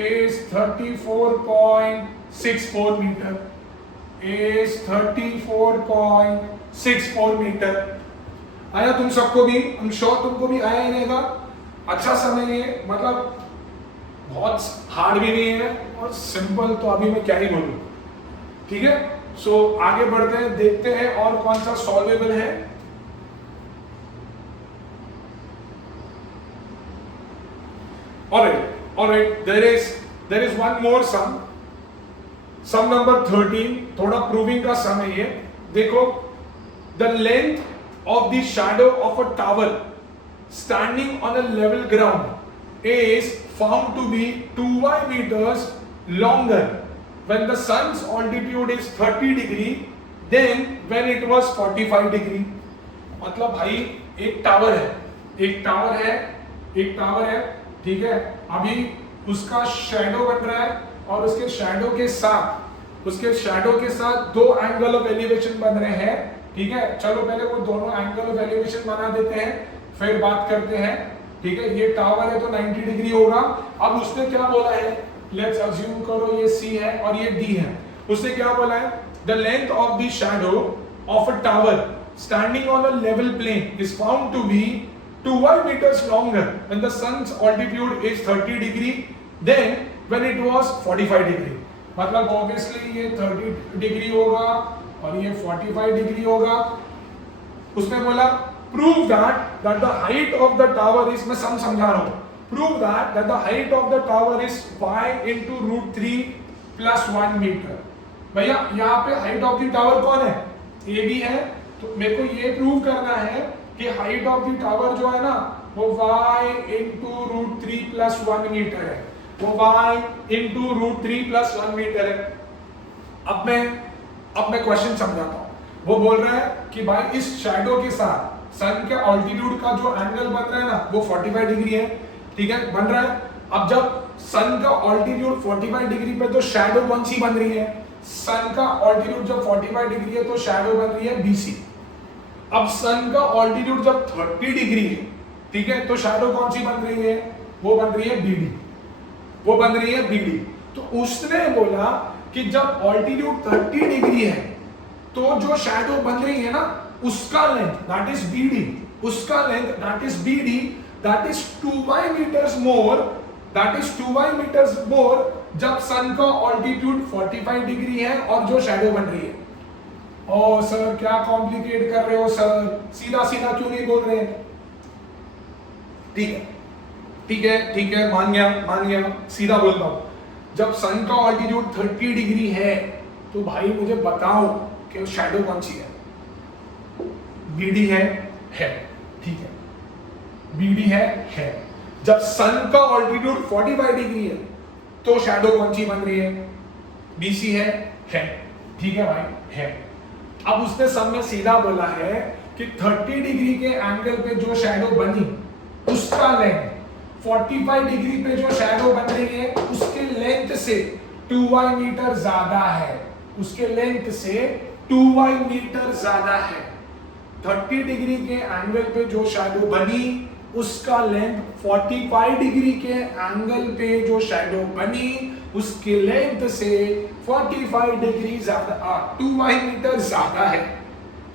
is 34.64 meter, is 34.64 meter. आया तुम सबको भी? I'm sure तुमको भी आया ही रहेगा। अच्छा समय ये, मतलब बहुत हार्ड भी नहीं है और सिंपल, तो अभी मैं क्या ही बोलूं। ठीक है, सो आगे बढ़ते हैं, देखते हैं और कौन सा सॉल्वेबल है। Alright, there is one more sum number 13, थोड़ा प्रूविंग का सम है ये। देखो, the length of the shadow of a tower standing on a level ground is found to be 2y meters longer when the sun's altitude is 30 degree than when it was 45 degree। मतलब भाई एक tower है, ठीक है, अभी उसका shadow बन रहा है और उसके शैडो के साथ 2 एंगल ऑफ एलिवेशन बन रहे हैं। ठीक है, चलो पहले वो दोनों एंगल ऑफ एलिवेशन बना देते हैं, फिर बात करते हैं। ठीक है, ये टावर है तो 90 डिग्री होगा। अब उसने क्या बोला है, लेट्स अज्यूम करो ये C है और ये D है। उसने क्या बोला है, the length of the shadow of a tower standing on a level plane is found to be 2y meters longer when the sun's altitude is 30 degree than when it was 45 degree। मतलब obviously ये 30 degree होगा और ये 45 degree होगा। उसने बोला prove that the height of the tower is, मैं समझा रहा हूँ, prove that the height of the tower is y into √3 plus 1 meter। भैया यहाँ पे हाइट ऑफ द टावर कौन है? ए बी है। तो मेरे को ये प्रूव करना है कि हाइट ऑफ द टावर जो है ना वो y into root 3 plus 1 meter है, वो y into root 3 plus 1 meter है। अब मैं क्वेश्चन समझाता हूँ। वो बोल रहा है कि भाई इस शैडो के साथ सन के ऑल्टीट्यूड का जो एंगल बन रहा है ना वो 45 डिग्री है, ठीक है, बन रहा है। अब जब सन का ऑल्टीट्यूड 45 डिग्री पे तो शैडो कौन सी बन रही है? सन का ऑल्टीट्यूड जब 45 डिग्री है तो शैडो बन रही है BC। अब सन का ऑल्टीट्यूड जब 30 डिग्री है, ठीक है, तो शैडो कौन सी बन रही है? वो बन रही है BD, वो बन रही है BD। तो उसने बोला कि जब ऑल्टीट्यूड 30 डिग्री है तो जो शैडो बन रही है ना उसका लेंथ दैट इज BD, उसका length that is BD, that is 2y metres more, that is 2y metres more जब सन का ऑल्टीट्यूड 45 डिग्री है और जो शैडो बन रही है। ओ सर क्या कॉम्प्लिकेट कर रहे हो सर, सीधा सीधा क्यों नहीं बोल रहे हैं? ठीक है ठीक है ठीक है, मान गया, सीधा बोलता हूं। जब सन का ऑल्टीट्यूड 30 डिग्री है तो भाई मुझे बताओ कि शैडो कौन सी है? BD है, ठीक है, BD है। जब सन का ऑल्टीट्यूड 45 डिग्री है तो शैडो कौन सी बन रही है? BC है, ठीक है भाई, है। अब उसने सब में सीधा बोला है कि 30 डिग्री के एंगल पे जो शैडो बनी उसका लेंथ 45 डिग्री पे जो शैडो बन रही है उसके लेंथ से 2y मीटर ज्यादा है, उसके लेंथ से 2y मीटर ज्यादा है। 30 डिग्री के एंगल पे जो शैडो बनी उसका लेंथ 45 डिग्री के एंगल पे जो शैडो बनी उसके लेंथ से 45 डिग्री ज्यादा 2y मीटर ज्यादा है,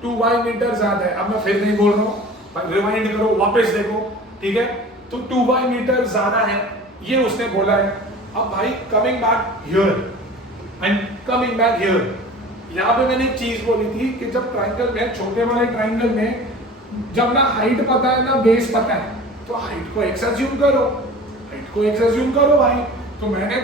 2y मीटर ज्यादा है। अब मैं फिर नहीं बोल रहा हूं, रिवाइंड करो, वापस देखो, ठीक है। तो 2y मीटर ज्यादा है, ये उसने बोला है। अब भाई coming back here and coming back here, यहाँ पे मैंने एक चीज बोली थी कि जब ट्राइंगल में, छोटे वाले ट्राइंगल में जब ना हाइट पता है ना बेस पता है तो हाइट को x अज्यूम करो, हाइट को x अज्यूम करो भाई। तो मैंने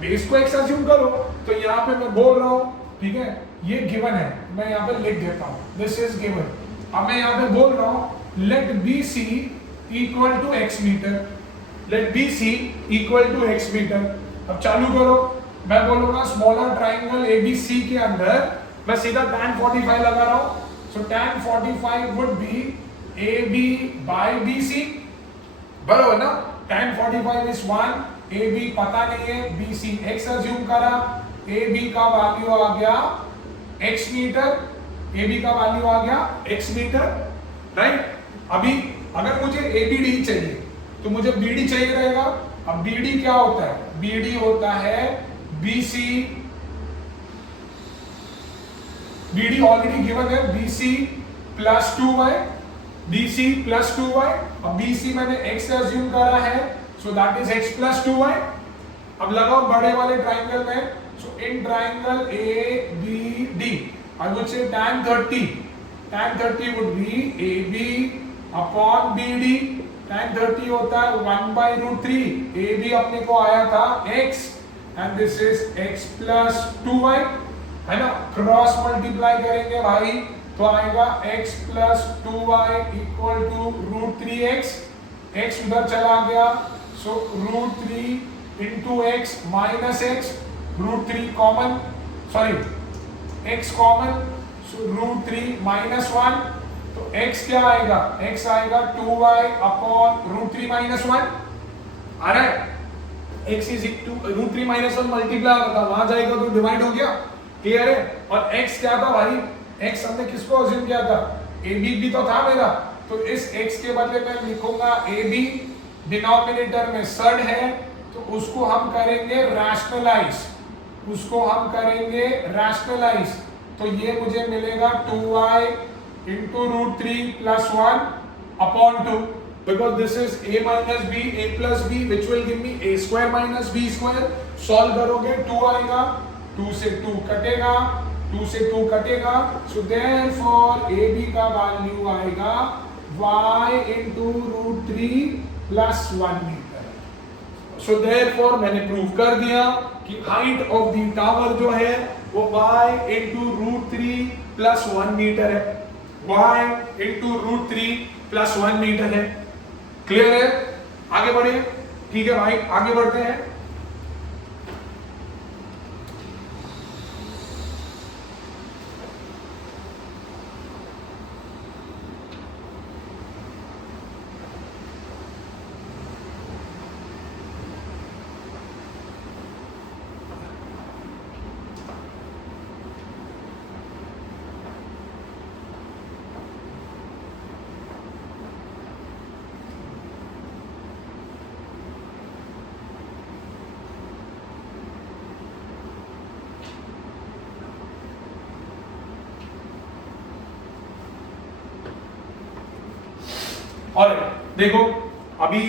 बेस को x अज्यूम करो, तो यहाँ पे मैं बोल रहा हूँ, ठीक है, ये गिवन है, मैं यहाँ पे लिख देता हूँ, दिस इज गिवन। अब मैं यहाँ पे बोल रहा हूँ let BC equal to x meter, let BC equal to x meter. अब चालू करो, मैं बोलूंगा स्मॉलर ट्राइंगल ABC के अंदर मैं सीधा tan 45 लगा रहा हूं, so tan 45 would be AB by BC, बराबर ना। tan 45 इज 1, AB पता नहीं है, BC x अज्यूम करा, AB का वैल्यू आ गया x मीटर, AB का वैल्यू आ गया x मीटर, राइट। अभी अगर मुझे ABD चाहिए तो मुझे BD चाहिए रहेगा। अब BD क्या होता है? BD होता है BC, BD ऑलरेडी गिवन है, BC plus 2y, BC plus 2y। अब BC मैंने x से अज्यूम करा है, so that is x plus 2y। अब लगाओ बड़े वाले ट्राइंगल में, so in triangle ABD I would say tan 30 would be AB upon BD। tan 30 होता है 1/√3, AB अपने को आया था x and this is x plus 2y, है ना। क्रॉस मल्टीप्लाई करेंगे भाई तो आएगा x plus 2y equal to √3x, x उधर चला गया, so √3 into x minus x, √3 common, sorry x common, so √3 minus 1, तो x क्या आएगा? x आएगा 2y अपॉन √3 माइनस 1, आ रहा है। x इज √3 माइनस 1 मल्टीप्लाई होगा, वहां जाएगा तो डिवाइड हो गया, क्लियर है। और x क्या था भाई? x हमने किसको अज्यूम किया था? AB भी तो था मेरा, तो इस x के बदले मैं लिखूंगा AB, डिनोमिनेटर में सड है तो उसको हम करेंगे रैशनलाइज, उसको हम करेंगे रैशनलाइज, तो ये मुझे मिलेगा 2y into √3 plus 1 upon 2, because this is a minus b, a plus b, which will give me a square minus b square। Solve करोगे 2 आएगा, 2 से 2 कटेगा, 2 से 2 कटेगा, so therefore ab का वैल्यू आएगा y into √3 plus 1 meter. so therefore मैंने prove कर दिया कि हाइट ऑफ द टावर जो है वो y इंटू √3 प्लस 1 मीटर है, y इंटू √3 प्लस 1 मीटर है। क्लियर है? आगे बढ़िए। ठीक है भाई, आगे बढ़ते हैं। और देखो अभी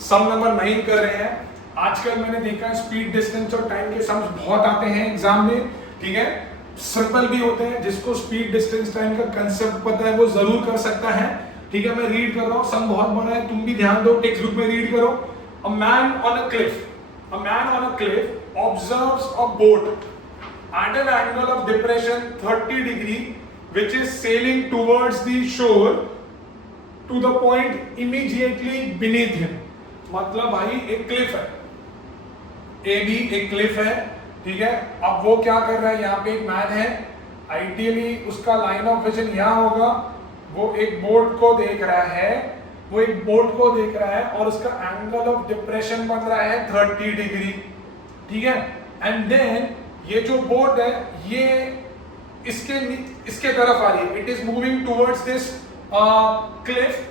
सम नंबर 9 कर रहे हैं। आजकल मैंने देखा है स्पीड, डिस्टेंस और टाइम के सम्स बहुत आते हैं एग्जाम में। ठीक है, सिंपल भी होते हैं। जिसको स्पीड, डिस्टेंस, टाइम का कंसेप्ट पता है वो जरूर कर सकता है। ठीक है, मैं रीड कर रहा हूँ, सम बहुत बड़ा है, तुम भी ध्यान दो, टेक्स्ट बुक में रीड करो। A man on a cliff observes a boat at an angle of depression 30 degree which is sailing towards the shore to the point immediately beneath him। मतलब भाई एक क्लिफ है, ए बी एक Cliff है। ठीक है, अब वो क्या कर रहा है, यहाँ पे एक मैन है, आइडियली उसका लाइन ऑफ विजन यहाँ होगा, वो एक बोट को देख रहा है, और उसका एंगल ऑफ डिप्रेशन बन रहा है 30 डिग्री। ठीक है, एंड देन ये जो बोट है ये इसके तरफ आ रही है, it is moving towards this Cliff.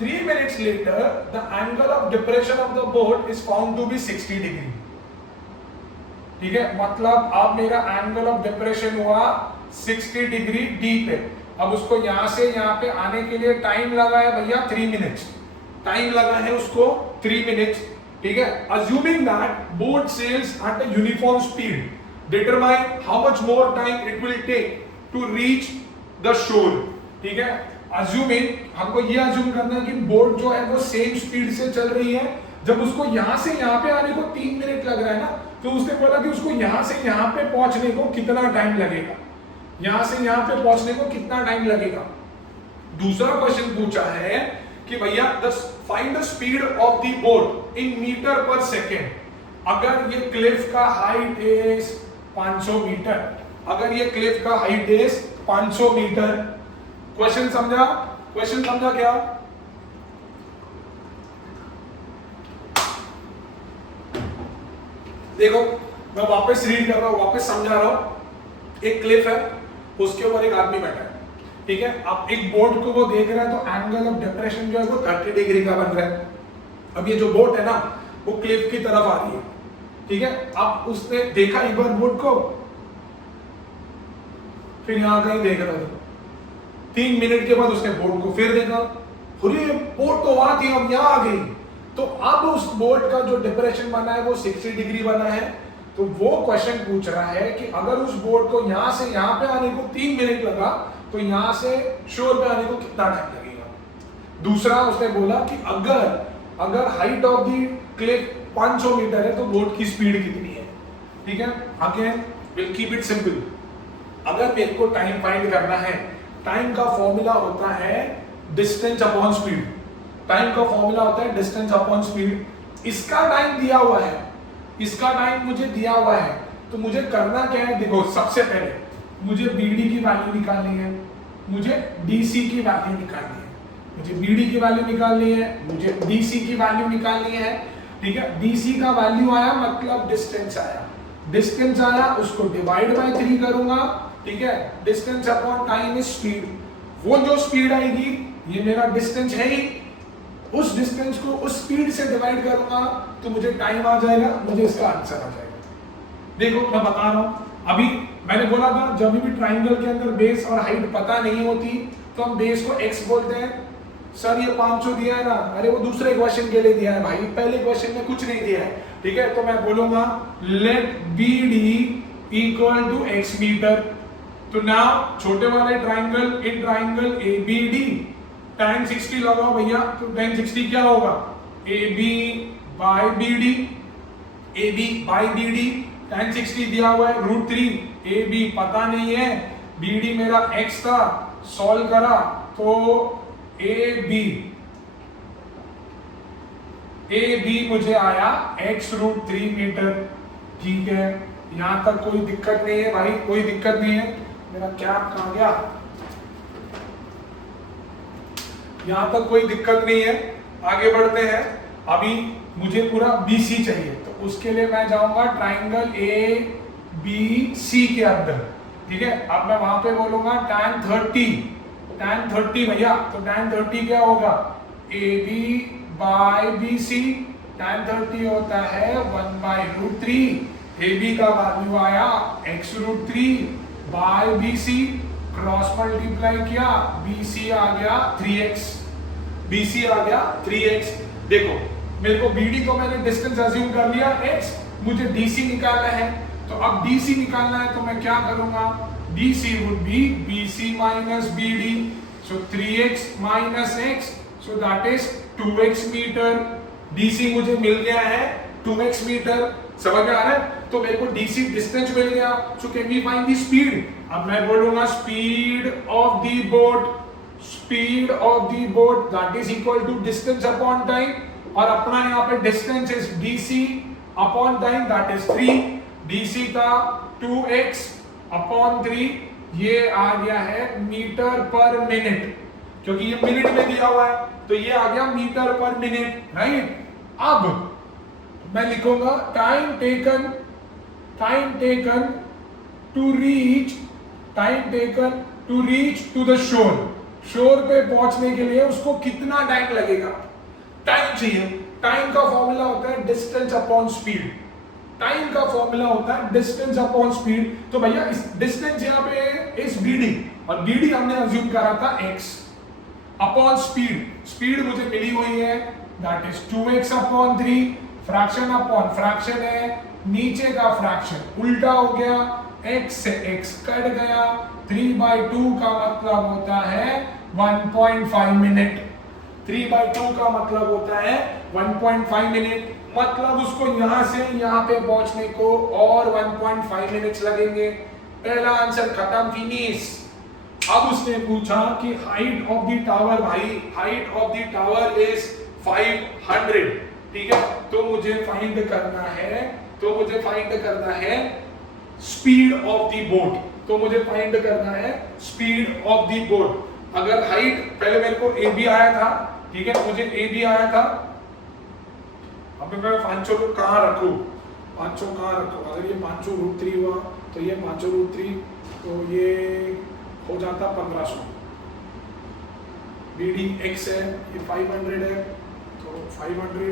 3 minutes later the angle of depression of the boat is found to be 60 degree. ठीक है, मतलब अब मेरा एंगल ऑफ डिप्रेशन हुआ 60 डिग्री डीप है। अब उसको यहां से यहां पे आने के लिए टाइम लगा है भैया 3 मिनट्स, टाइम लगा है उसको 3 मिनट्स। ठीक है, assuming that boat sails at a uniform speed, determine how much more time it will take to reach the shore। ठीक है, assuming हमको ये assume करना है कि बोट जो है वो सेम स्पीड से चल रही है। जब उसको यहां से यहां पे आने को 3 मिनट लग रहा है ना, तो उसने बोला कि उसको यहां से यहां पे पहुंचने को कितना टाइम लगेगा, यहां से यहां पे पहुंचने को कितना टाइम लगेगा। दूसरा क्वेश्चन पूछा है कि भैया find the speed of the boat in meter per second. अगर ये क्लिफ का हाइट इज 500 मीटर, अगर ये क्लिफ का हाइट इज 500 मीटर। क्वेश्चन समझा? क्वेश्चन समझा क्या? देखो मैं वापस रीड कर रहा हूं, वापस समझा रहा हूं। एक क्लिफ है, उसके ऊपर एक आदमी बैठा है। ठीक है, अब एक बोट को वो देख रहा है, तो एंगल ऑफ डिप्रेशन जो है वो 30 डिग्री का बन रहा है। अब ये जो बोट है ना वो क्लिफ की तरफ आ रही है। ठीक है, अब उसने देखा एक बार बोट को, फिर यहां कहीं देख रहा था, 3 मिनट के बाद उसने बोट को फिर देखा, अरे बोट तो वहां थी, अब यहां आ गई। तो अब उस बोट का जो डिप्रेशन बना है वो 60 डिग्री बना है। तो वो क्वेश्चन पूछ रहा है कि अगर उस बोट को यहां से यहां पे आने को 3 मिनट लगा, तो यहां से शोर पे आने को कितना टाइम लगेगा। दूसरा उसने बोला कि अगर height of the cliff 500 meter है तो बोट की स्पीड कितनी है। ठीक है, again will keep it simple. अगर मेरे को टाइम फाइंड करना है, टाइम का फॉर्मूला होता है डिस्टेंस अपॉन स्पीड। टाइम का फॉर्मूला होता है डिस्टेंस अपॉन स्पीड। इसका टाइम दिया हुआ है, इसका टाइम मुझे दिया हुआ है, तो मुझे करना क्या है, देखो सबसे पहले मुझे BD की वैल्यू निकालनी है, मुझे DC की वैल्यू निकालनी है, मुझे BD की वैल्यू निकालनी है, मुझे DC की वैल्यू निकालनी है। ठीक है, DC का वैल्यू आया मतलब डिस्टेंस आया, डिस्टेंस आया उसको डिवाइड बाय 3 करूंगा। ठीक है, distance upon time is speed. वो जो स्पीड आएगी ये मेरा डिस्टेंस है ही, उस डिस्टेंस को उस स्पीड से डिवाइड करूंगा तो मुझे टाइम आ जाएगा, मुझे इसका आंसर आ जाएगा। देखो मैं बता रहा हूं, अभी मैंने बोला था जब भी ट्राइंगल के अंदर बेस और हाइट पता नहीं होती तो हम बेस को x बोलते हैं। सर ये 500 दिया है ना, अरे वो दूसरे क्वेश्चन के लिए दिया है भाई, पहले क्वेश्चन में कुछ नहीं दिया है। ठीक है, तो मैं बोलूंगा let BD equal to x meter. तो नाउ छोटे वाले triangle, in triangle ABD tan 60 लगाओ भैया, तो tan 60 क्या होगा, AB by BD। A B by B D tan 60 दिया हुआ है √3, ए बी पता नहीं है, बी डी मेरा x था, सॉल्व करा तो ए बी मुझे आया x√3 मीटर। ठीक है, यहां तक कोई दिक्कत नहीं है भाई, कोई दिक्कत नहीं है। मेरा कैप कहां गया? यहां तक कोई दिक्कत नहीं है। आगे बढ़ते हैं। अभी मुझे पूरा BC चाहिए, तो उसके लिए मैं जाऊंगा ट्राइंगल ABC के अंदर। ठीक है, अब मैं वहां पे बोलूंगा tan 30 भैया, तो tan 30 क्या होगा? AB बाय BC, tan 30 होता है 1/√3, AB का वैल्यू आया x√3 by BC, cross multiply किया, BC आ गया 3x। देखो मेरे को BD को मैंने डिस्टेंस अज्यूम कर लिया x, मुझे DC निकालना है, तो अब DC निकालना है तो मैं क्या करूंगा? DC would be BC minus BD, so 3x minus x, so that is 2x meter. DC मुझे मिल गया है 2x मीटर, समझ में आ रहा है? तो मेरे को DC डिस्टेंस मिल गया, so can we find the speed? अब मैं बोलूंगा speed of the boat that is equal to distance upon time, और अपना यहाँ पे distance is DC upon time, that is 3, DC का 2x अपॉन 3, ये आ गया है मीटर पर मिनट, क्योंकि ये मिनट में दिया हुआ है, तो ये आ गया मीटर पर मिनट, राइट? अब मैं लिखूंगा time taken to reach to the shore पे पहुंचने के लिए उसको कितना टाइम लगेगा? टाइम चाहिए। टाइम का फॉर्मूला होता है डिस्टेंस अपॉन स्पीड। तो भैया इस डिस्टेंस यहाँ पे इस BD, और BD हमने अज्यूम करा था x अपॉन स्पीड मुझे मिली हुई है, that is 2x upon 3, fraction upon fraction है, नीचे का फ्रैक्शन उल्टा हो गया, x से x कट गया, 3/2 का मतलब होता है 1.5 मिनट। 3/2 का मतलब होता है 1.5 मिनट, मतलब उसको यहां से यहां पे पहुंचने को और 1.5 मिनट्स लगेंगे। पहला आंसर खत्म, फिनिश। अब उसने पूछा कि हाइट ऑफ द टावर, भाई height of the tower is 500, ठीक है? तो मुझे फाइंड करना है speed of the boat, speed of the boat. अगर हाइट, पहले मेरे को AB आया था, ठीक है, मुझे AB आया था, अब मैं 500 को कहां रखूं? अगर ये 500√3 हुआ तो ये 500√3, तो ये हो जाता 1500। BD x है, ये 500 है, तो 500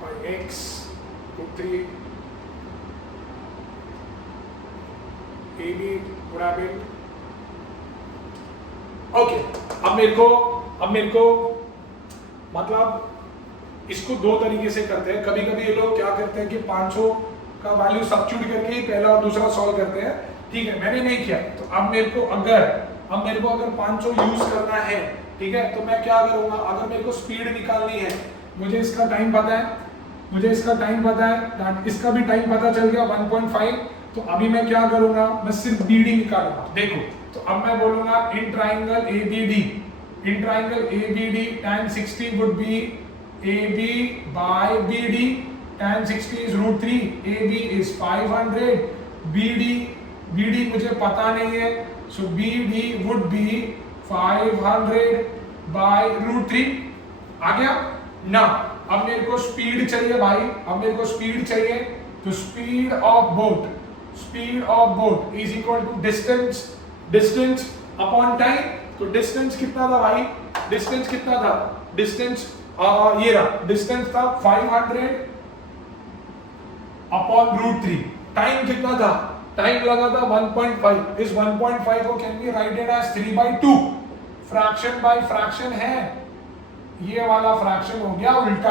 by x√3 AB would have been okay. अब मेरे को मतलब इसको दो तरीके से करते हैं। कभी कभी ये लोग क्या करते हैं कि 500 का वैल्यू सब्स्टिट्यूट करके ही पहला और दूसरा सॉल्व करते हैं, ठीक है? मैंने नहीं किया। तो अब मेरे को अगर 500 यूज करना है, ठीक है, तो मैं क्या करूंगा? अगर मेरे को स्पीड निकालनी है, मुझे इसका टाइम पता है, इसका भी टाइम पता चल गया 1.5, तो अभी मैं क्या करूंगा? मैं सिर्फ BD निकालूंगा। देखो, तो अब मैं बोलूंगा in triangle ABD tan 60 would be AB by BD, tan 60 is √3, AB is 500, BD मुझे पता नहीं है, so BD would be 500 by √3। आ गया ना? अब मेरे को स्पीड चाहिए भाई, तो speed of boat is equal to distance upon time. तो डिस्टेंस कितना था भाई? ये रहा, डिस्टेंस था 500 अपॉन √3। टाइम कितना था? टाइम लगा था 1.5। इस 1.5 को can be writed as 3/2। Fraction by fraction है, ये वाला फ्रैक्शन हो गया उल्टा।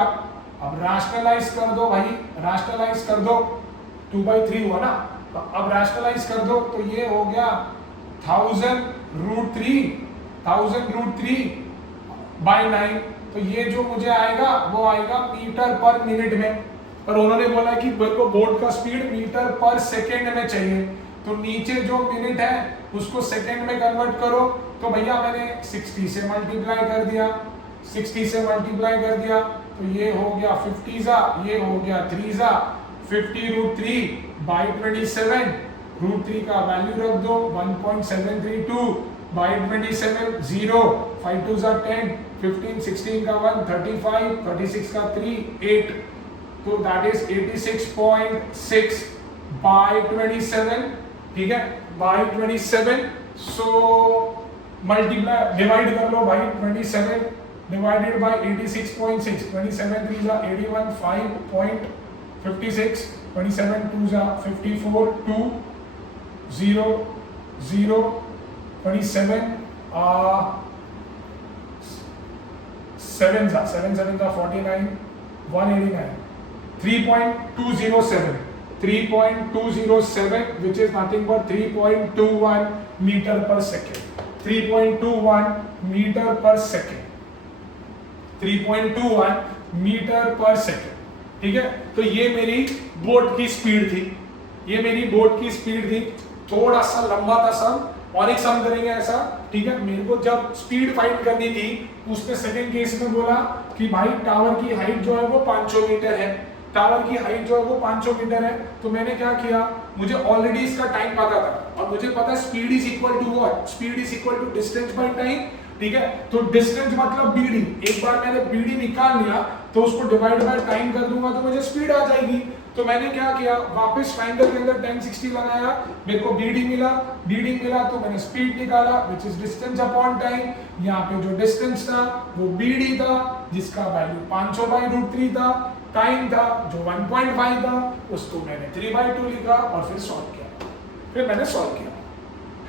अब रैशनलाइज कर दो, 2/3 हुआ ना, तो अब रैशनलाइज कर दो, तो ये हो गया 1000√3 by 9। तो ये जो मुझे आएगा वो आएगा मीटर पर मिनट में। पर उन्होंने बोला कि मेरे को बोट का स्पीड मीटर पर सेकेंड में चाहिए, तो नीचे जो मिनट है उसको सेकेंड में कन्वर्ट करो। तो भैया मैंने 60 से मल्टीप्लाई कर दिया, 60 से मल्टीप्लाई कर दिया, तो ये हो गया 50 सा, ये हो गया 3 सा, 50√3/27, √3 का वैल्यू रख दो 1.732 by 27, 0, 5 2 are 10, 15, 16 का 1, 35, 36 का 3, 8, तो that is 86.6 by 27, ठीक है, by 27, so multiply, divide कर लो भाई 27 divided by 86.6, 27 3 are 81, 5.56, 27 2 are 54, 2, 0, 0, 27 7 7 49, 189, 3.207, which is nothing but 3.21 meter per second, 3.21 meter per second, 3.21 meter per second, ठीक है। तो ये मेरी बोट की स्पीड थी, ये मेरी बोट की स्पीड थी। थोड़ा सा लंबा था सम, और एक सम करेंगे ऐसा, ठीक है। मेरे को जब स्पीड फाइंड करनी थी, उसने सेकंड केस में बोला कि भाई टावर की हाइट जो है वो 500 मीटर है, टावर की हाइट जो है वो 500 मीटर है। तो मैंने क्या किया, मुझे ऑलरेडी इसका टाइम पता था, और मुझे पता है speed is equal to what, speed is equal to distance by time, ठीक है। तो डिस्टेंस मतलब बीडी, एक बार मैंने बीडी निकाल लिया तो उसको डिवाइड बाय टाइम कर दूंगा तो मुझे स्पीड आ जाएगी। तो मैंने क्या किया, वापस फाइंडर के अंदर 1060 लगाया, मेरे को बीडी मिला, बीडी मिला तो मैंने स्पीड निकाला which is distance upon time. यहाँ पे जो डिस्टेंस था वो बीडी था, जिसका वैल्यू 500/√3 था, टाइम था जो 1.5 था, उसको मैंने 3/2 लिखा और फिर सॉल्व किया, फिर मैंने सॉल्व किया,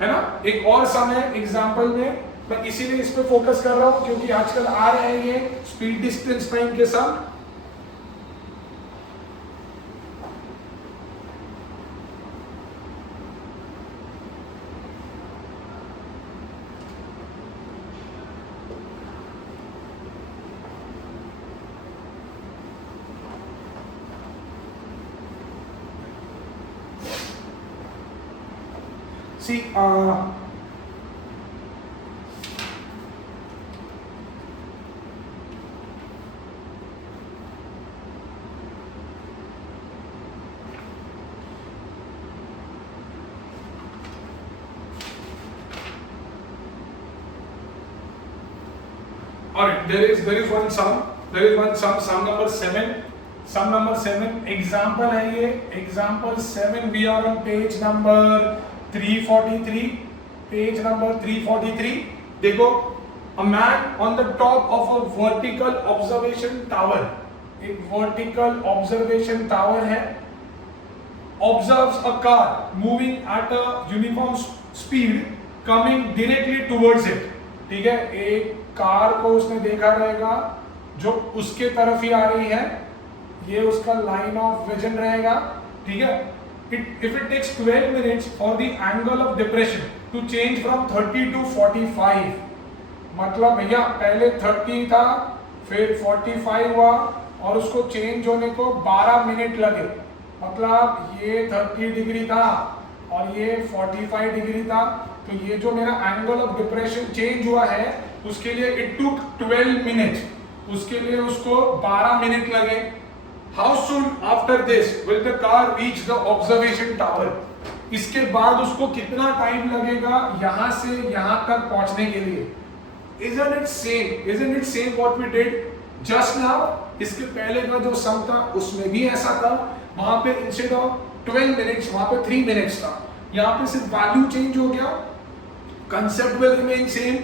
है ना। एक और सम है एग्जाम्पल में, मैं इसीलिए इस पे फोकस कर रहा हूं क्योंकि आजकल आ रहे हैं ये स्पीड डिस्टेंस टाइम के सम। See, alright, there is one sum, sum number 7, sum number 7 example है ये, example 7, we are on page number 343, page number 343। देखो, a man on the top of a vertical observation tower, एक vertical observation tower है, observes a car moving at a uniform speed coming directly towards it, ठीक है। एक car को उसने देखा रहेगा जो उसके तरफ ही आ रही है, ये उसका लाइन ऑफ विजन रहेगा, ठीक है। If it takes 12 minutes for the angle of depression to change from 30 to 45, मतलब भैया पहले 30 था, फिर 45 हुआ और उसको चेंज होने को 12 मिनट लगे, मतलब ये 30 डिग्री था और ये 45 डिग्री था, तो ये जो मेरा एंगल ऑफ डिप्रेशन चेंज हुआ है उसके लिए इट टुक 12 मिनट, उसके लिए उसको 12 मिनट लगे। How soon after this will the car reach the observation tower? इसके बाद उसको कितना टाइम लगेगा यहाँ से यहाँ तक पहुँचने के लिए? Isn't it same? Isn't it same what we did just now? इसके पहले का जो सम था उसमें भी ऐसा था, वहाँ पे instead of 12 minutes वहाँ पे 3 minutes था, यहाँ पे सिर्फ वैल्यू चेंज हो गया, concept will remain same,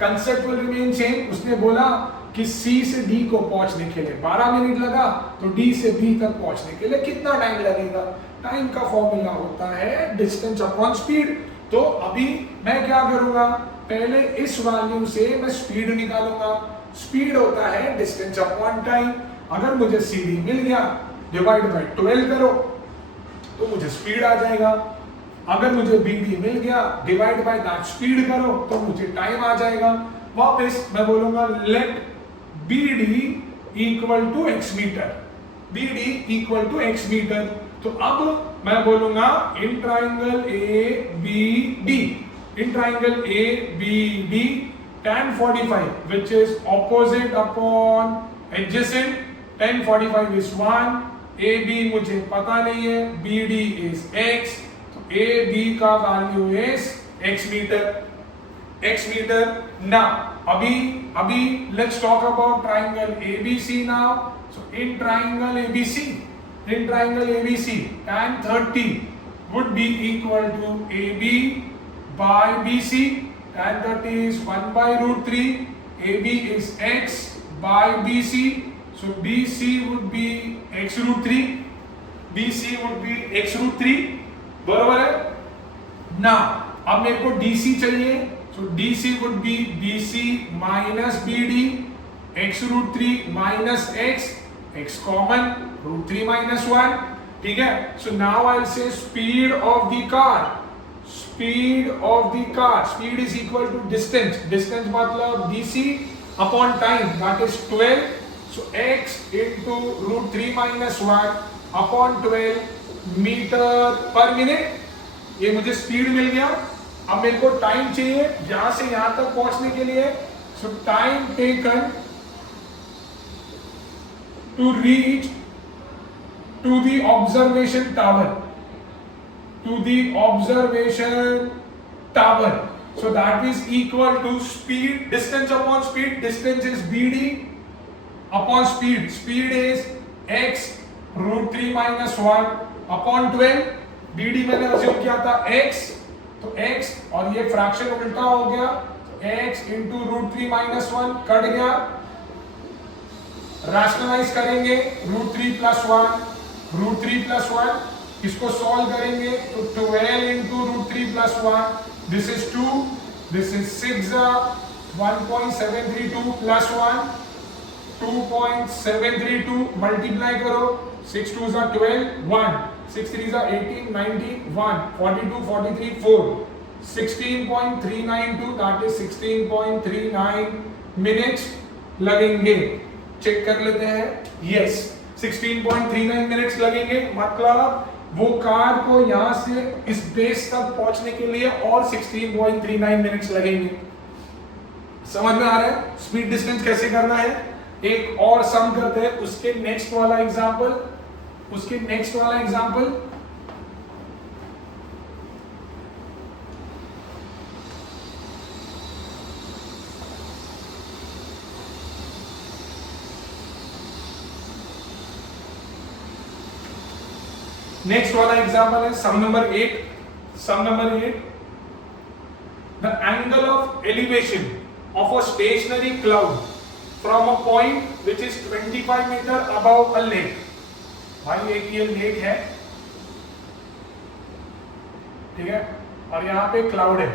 concept will remain same. उसने बोला कि C से D को पहुंचने के लिए 12 मिनट लगा, तो D से B तक पहुंचने के लिए कितना टाइम लगेगा? टाइम का फॉर्मूला होता है डिस्टेंस अपॉन स्पीड। तो अभी मैं क्या करूंगा, पहले इस वैल्यू से मैं स्पीड निकालूंगा, स्पीड होता है डिस्टेंस अपॉन टाइम। अगर मुझे CD मिल गया, डिवाइड बाय 12 करो तो मुझे स्पीड आ जाएगा। अगर मुझे BD मिल गया, डिवाइड बाय दैट स्पीड करो तो मुझे टाइम आ जाएगा। वापस मैं बोलूंगा let BD equal to x meter, BD equal to x meter. तो अब मैं बोलूंगा in triangle ABD, in triangle ABD tan 45 which is opposite upon adjacent, tan 45 is 1, AB मुझे पता नहीं है, BD is x, value AB का वैल्यू is x मीटर। Now अभी let's talk about triangle ABC now. So in triangle ABC tan 30 would be equal to AB by BC. Tan 30 is 1 by root 3. AB is x by BC. So BC would be x root 3. बराबर है? Now अब मेरे को DC चाहिए. So DC would be BC minus BD. X root 3 minus x common, root 3 minus 1. ठीक है? So now I'll say speed of the car. Speed is equal to distance मतलब DC upon time, that is 12. So x into root 3 minus 1 upon 12 meter per minute, ये मुझे speed मिल गया। अब मेरे को time चाहिए यहां से यहां तक पहुंचने के लिए। So time taken to reach to the observation tower, so that is equal to speed, distance upon speed. Distance is BD upon speed is x root 3 minus 1 upon 12. BD मैंने अज्यूम किया था x, तो x और ये fraction उल्टा हो गया, x into root 3 minus 1 cut गया, रैशनलाइज करेंगे root 3 plus 1, इसको सॉल्व करेंगे तो 12 into root 3 plus 1, this is 2, this is 6, 1.732 plus 1, 2.732, multiply करो, 6 2s are 12, 1, 6 3s are 18, 19, 1, 42, 43, 4, 16.392, that is 16.39 minutes लगेंगे। चेक कर लेते हैं, yes 16.39 मिनट्स लगेंगे, मतलब वो कार को यहां से इस बेस तक पहुंचने के लिए और 16.39 मिनट्स लगेंगे। समझ में आ रहा है स्पीड डिस्टेंस कैसे करना है? एक और सम करते हैं उसके नेक्स्ट वाला एग्जांपल। नेक्स्ट वाला एग्जांपल है some number 8। The angle of elevation of a stationary cloud from a point which is 25 metre above a lake. भाई एक ये लेक है, ठीक है, और यहाँ पे क्लाउड है,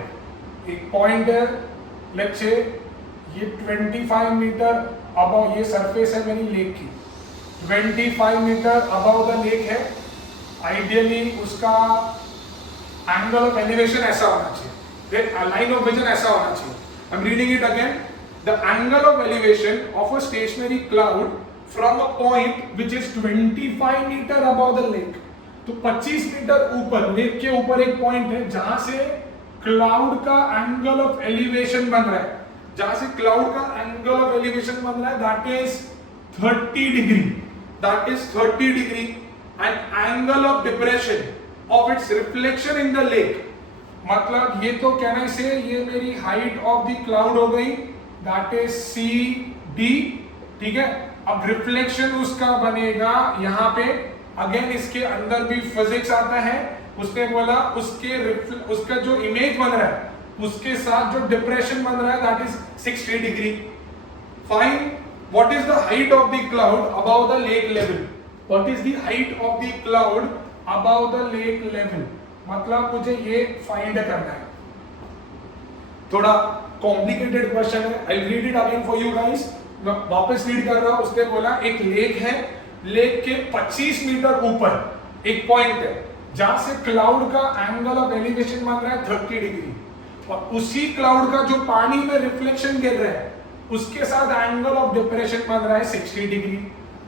एक पॉइंट है, लेट्स से ये 25 मीटर अबव, ये सरफेस है मेरी लेक की, 25 मीटर अबव द लेक है। आइडियली उसका एंगल ऑफ एलिवेशन ऐसा होना चाहिए, लाइन ऑफ विजन ऐसा होना चाहिए। I am reading it again, the angle of elevation of a stationary cloud from a point which is 25 metre above the lake. तो 25 metre ऊपर, लेक के ऊपर एक पॉइंट है जहां से क्लाउड का एंगल ऑफ एलिवेशन बन रहा है, that is 30 degree, and angle of depression of its reflection in the lake, मतलब ये तो कहना से ये मेरी हाइट ऑफ द क्लाउड हो गई, दैट इज CD, ठीक है। अब रिफ्लेक्शन उसका बनेगा यहाँ पे, अगेन इसके अंदर भी फिजिक्स आता है, उसने बोला उसका जो इमेज बन रहा है उसके साथ जो डिप्रेशन बन रहा है that is 60 degree. Fine, what is the height of the cloud above the lake level? What is the height of the cloud above the lake level? मतलब मुझे ये फाइंड करना है। थोड़ा कॉम्प्लिकेटेड क्वेश्चन है, I read it again for you guys. वापस read कर रहा हूं। उसने बोला एक लेक है, लेक के 25 मीटर ऊपर एक पॉइंट है जहां से क्लाउड का एंगल ऑफ एलिवेशन बन रहा है 30 डिग्री, और उसी क्लाउड का जो पानी में रिफ्लेक्शन गिर रहा है उसके साथ एंगल ऑफ डिप्रेशन बन रहा है 60 डिग्री।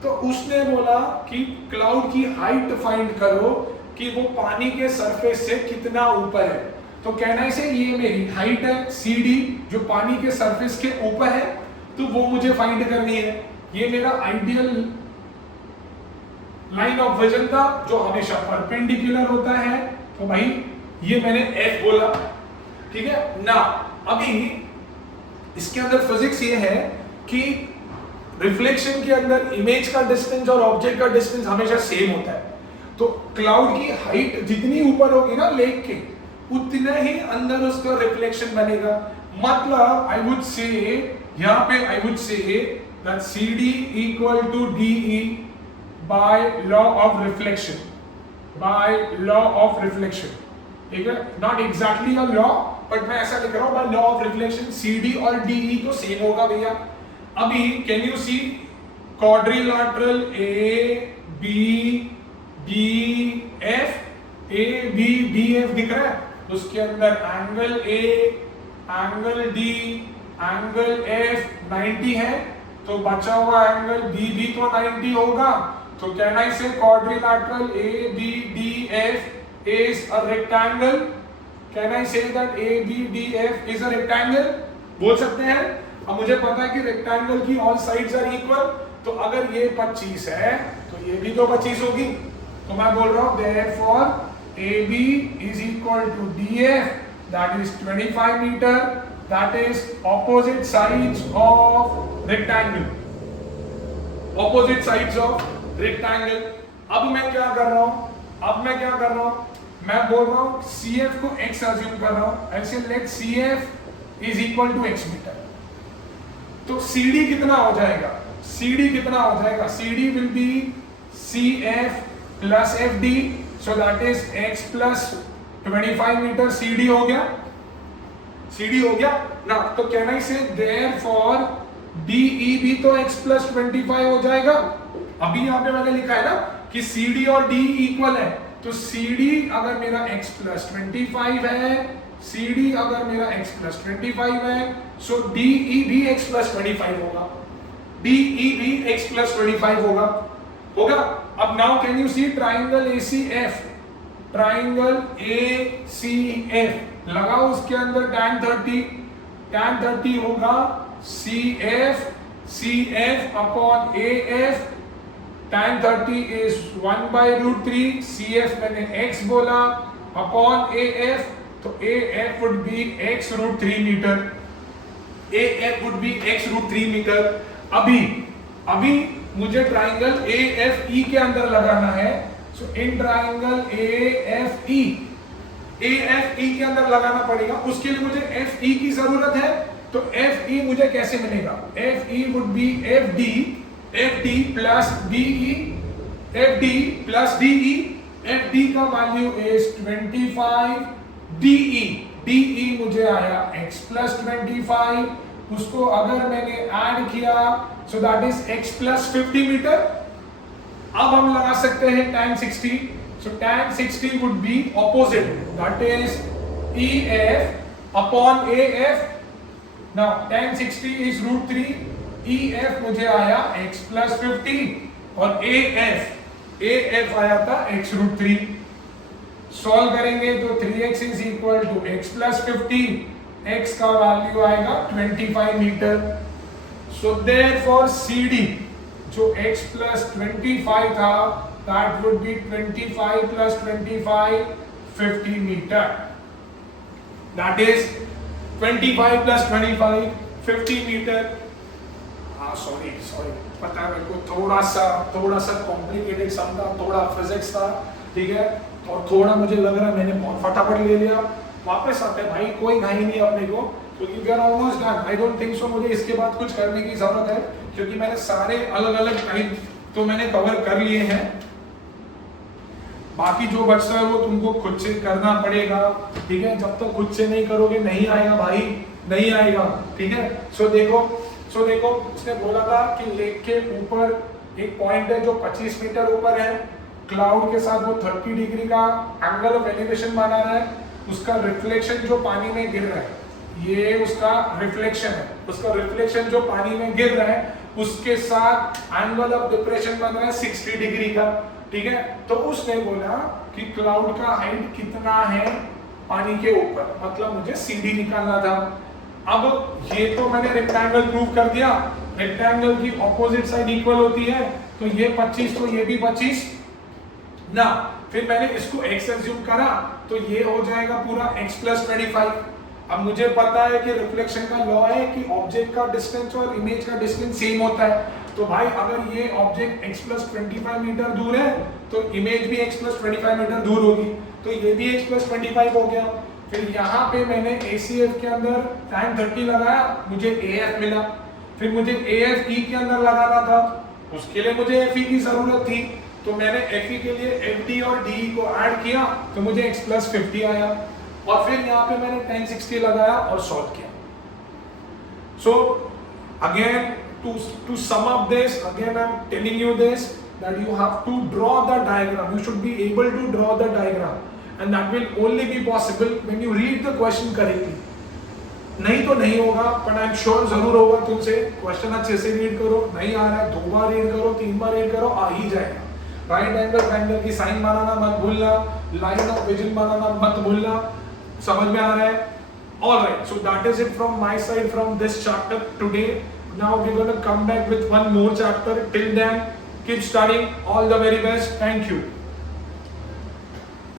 तो उसने बोला कि क्लाउड की हाइट फाइंड करो कि वो पानी के सरफेस से कितना ऊपर है। तो कहना से ये मेरी हाइट है CD जो पानी के सरफेस के ऊपर है, तो वो मुझे फाइंड करनी है। ये मेरा आइडियल लाइन ऑफ विजन था जो हमेशा परपेंडिकुलर होता है। तो भाई ये मैंने F बोला, ठीक है ना। अभी इसके अंदर फिजिक्स ये है कि रिफ्लेक्शन के अंदर इमेज का डिस्टेंस और ऑब्जेक्ट का डिस्टेंस हमेशा सेम होता है। तो क्लाउड की हाइट जितनी ऊपर होगी ना लेक के, उतना ही अंदर उसका रिफ्लेक्शन बनेगा। मतलब आई वुड से यहाँ पे I would say that CD equal to DE by law of reflection, by law of reflection, ठीक है। Not exactly a law, but मैं ऐसा लिख रहा हूं by law of reflection CD और DE तो सेम होगा भैया। अभी can you see quadrilateral ABDF, ABDF दिख रहा है, उसके अंदर angle A, angle D, angle F 90 है, तो बचा हुआ एंगल B भी तो 90 होगा। तो कहना इसे quadrilateral ABDF is a rectangle। Can I say that ABDF is a rectangle? बोल सकते हैं। अब मुझे पता है कि रेक्टेंगल की ऑल साइड्स आर इक्वल, तो अगर ये 25 है तो ये भी तो 25 होगी। तो मैं बोल रहा हूं therefore AB is equal to DF, that is 25 meter, that is opposite sides of rectangle, opposite sides of rectangle। अब मैं क्या कर रहा हूं, मैं बोल रहा हूं CF को x अज्यूम कर रहा हूं, ऐसे let CF is equal to x meter. तो CD कितना हो जाएगा, CD will be CF plus FD, so that is x plus 25 meter CD हो गया ना। तो कहना इसे therefore DE भी तो x plus 25 हो जाएगा। अभी यहाँ पे मैंने लिखा है ना कि CD और DE इक्वल है, तो CD अगर मेरा x plus 25 है, CD अगर मेरा x plus 25 है, सो DE भी x plus 25 होगा, DE भी x plus 25 होगा। अब now can you see triangle ACF, लगाओ उसके अंदर tan 30 होगा CF upon AF। tan 30 is 1 by root 3, CF मैंने x बोला अपॉन AF, तो AF would be x root 3 meter, AF would be x root 3 meter. अभी मुझे ट्राइंगल AFE के अंदर लगाना है, सो इन ट्राइंगल AFE के अंदर लगाना पड़ेगा। उसके लिए मुझे FE की जरूरत है, तो FE मुझे कैसे मिलेगा, FE would be FD plus DE, FD का वैल्यू इज 25, DE मुझे आया x plus 25, उसको अगर मैंने ऐड किया so that is x plus 50 meter. अब हम लगा सकते हैं tan 60, so tan 60 would be opposite, that is EF upon AF। now tan 60 is root 3, EF मुझे आया x plus 50 और AF आया था x root 3। सॉल्व करेंगे तो 3x is equal to x plus 50, x का वैल्यू आएगा 25 मीटर। सो देयरफॉर CD जो x plus 25 था, that would be 25 plus 25, 50 meter, that is 25 plus 25, 50 meter. Sorry पता है मेरे को थोड़ा सा कॉम्प्लिकेटेड सम था, थोड़ा फिजिक्स था, ठीक है, और थोड़ा मुझे लग रहा है मैंने बहुत फटाफट ले लिया। वापस आते हैं भाई, कोई घाई नहीं अपने को, क्योंकि we are almost done. I don't think so मुझे इसके बाद कुछ करने की जरूरत है, क्योंकि मैंने सारे अलग अलग टाइप तो मैंने कवर कर लिए हैं। बाकी जो बचता है वो तुमको खुद से करना पड़ेगा, ठीक है। जब तक खुद से नहीं करोगे नहीं आएगा भाई, नहीं आएगा, ठीक है। सो देखो उसने बोला था कि लेक के ऊपर एक पॉइंट है जो 25 मीटर ऊपर है, क्लाउड के साथ वो 30 डिग्री का एंगल ऑफ एलिवेशन बना रहा है, उसका रिफ्लेक्शन जो पानी में गिर रहा है, ये उसका रिफ्लेक्शन है, उसका रिफ्लेक्शन जो पानी में गिर रहा है उसके साथ एंगल ऑफ डिप्रेशन बन रहा है 60 डिग्री का, ठीक है। तो उसने बोला कि क्लाउड का हाइट कितना है पानी के ऊपर, मतलब मुझे CD निकालना था। अब ये तो मैंने रेक्टेंगल प्रूव कर दिया, रेक्टेंगल की ऑपोजिट साइड इक्वल होती है, तो ये 25 तो ये भी 25 ना। फिर मैंने इसको x एज्यूम करा तो ये हो जाएगा पूरा x + 25। अब मुझे पता है कि रिफ्लेक्शन का लॉ है कि ऑब्जेक्ट का डिस्टेंस और इमेज का डिस्टेंस सेम होता है, तो भाई अगर ये ऑब्जेक्ट x + 25 मीटर दूर है तो इमेज भी x + 25 मीटर दूर होगी, तो ये भी x + 25 हो गया। फिर यहाँ पे मैंने ACF के अंदर tan 30 लगाया, मुझे AF मिला। फिर मुझे AF E के अंदर लगाना था, उसके लिए मुझे FE की जरूरत थी, तो मैंने FE के लिए FD और DE को ऐड किया तो मुझे x + 50 आया, और फिर यहाँ पे मैंने tan 60 लगाया और सॉल्व किया। So again to sum up this, again I'm telling you this, that you have to draw the diagram, you should be able to draw the diagram, and that will only be possible when you read the question correctly. नहीं तो नहीं होगा, but I'm sure जरूर होगा तुमसे। Question अच्छे से read करो, नहीं आ रहा है 2 बार रीड करो, 3 बार रीड करो, आ ही जाएगा। राइट एंगल ट्रायंगल की साइन बनाना मत भूलना, लाइन ऑफ विजन बनाना मत भूलना, समझ में आ रहा है? Alright, so that is it from my side from this chapter today. Now we're going to come back with one more chapter. Till then, keep studying. All the very best. Thank you.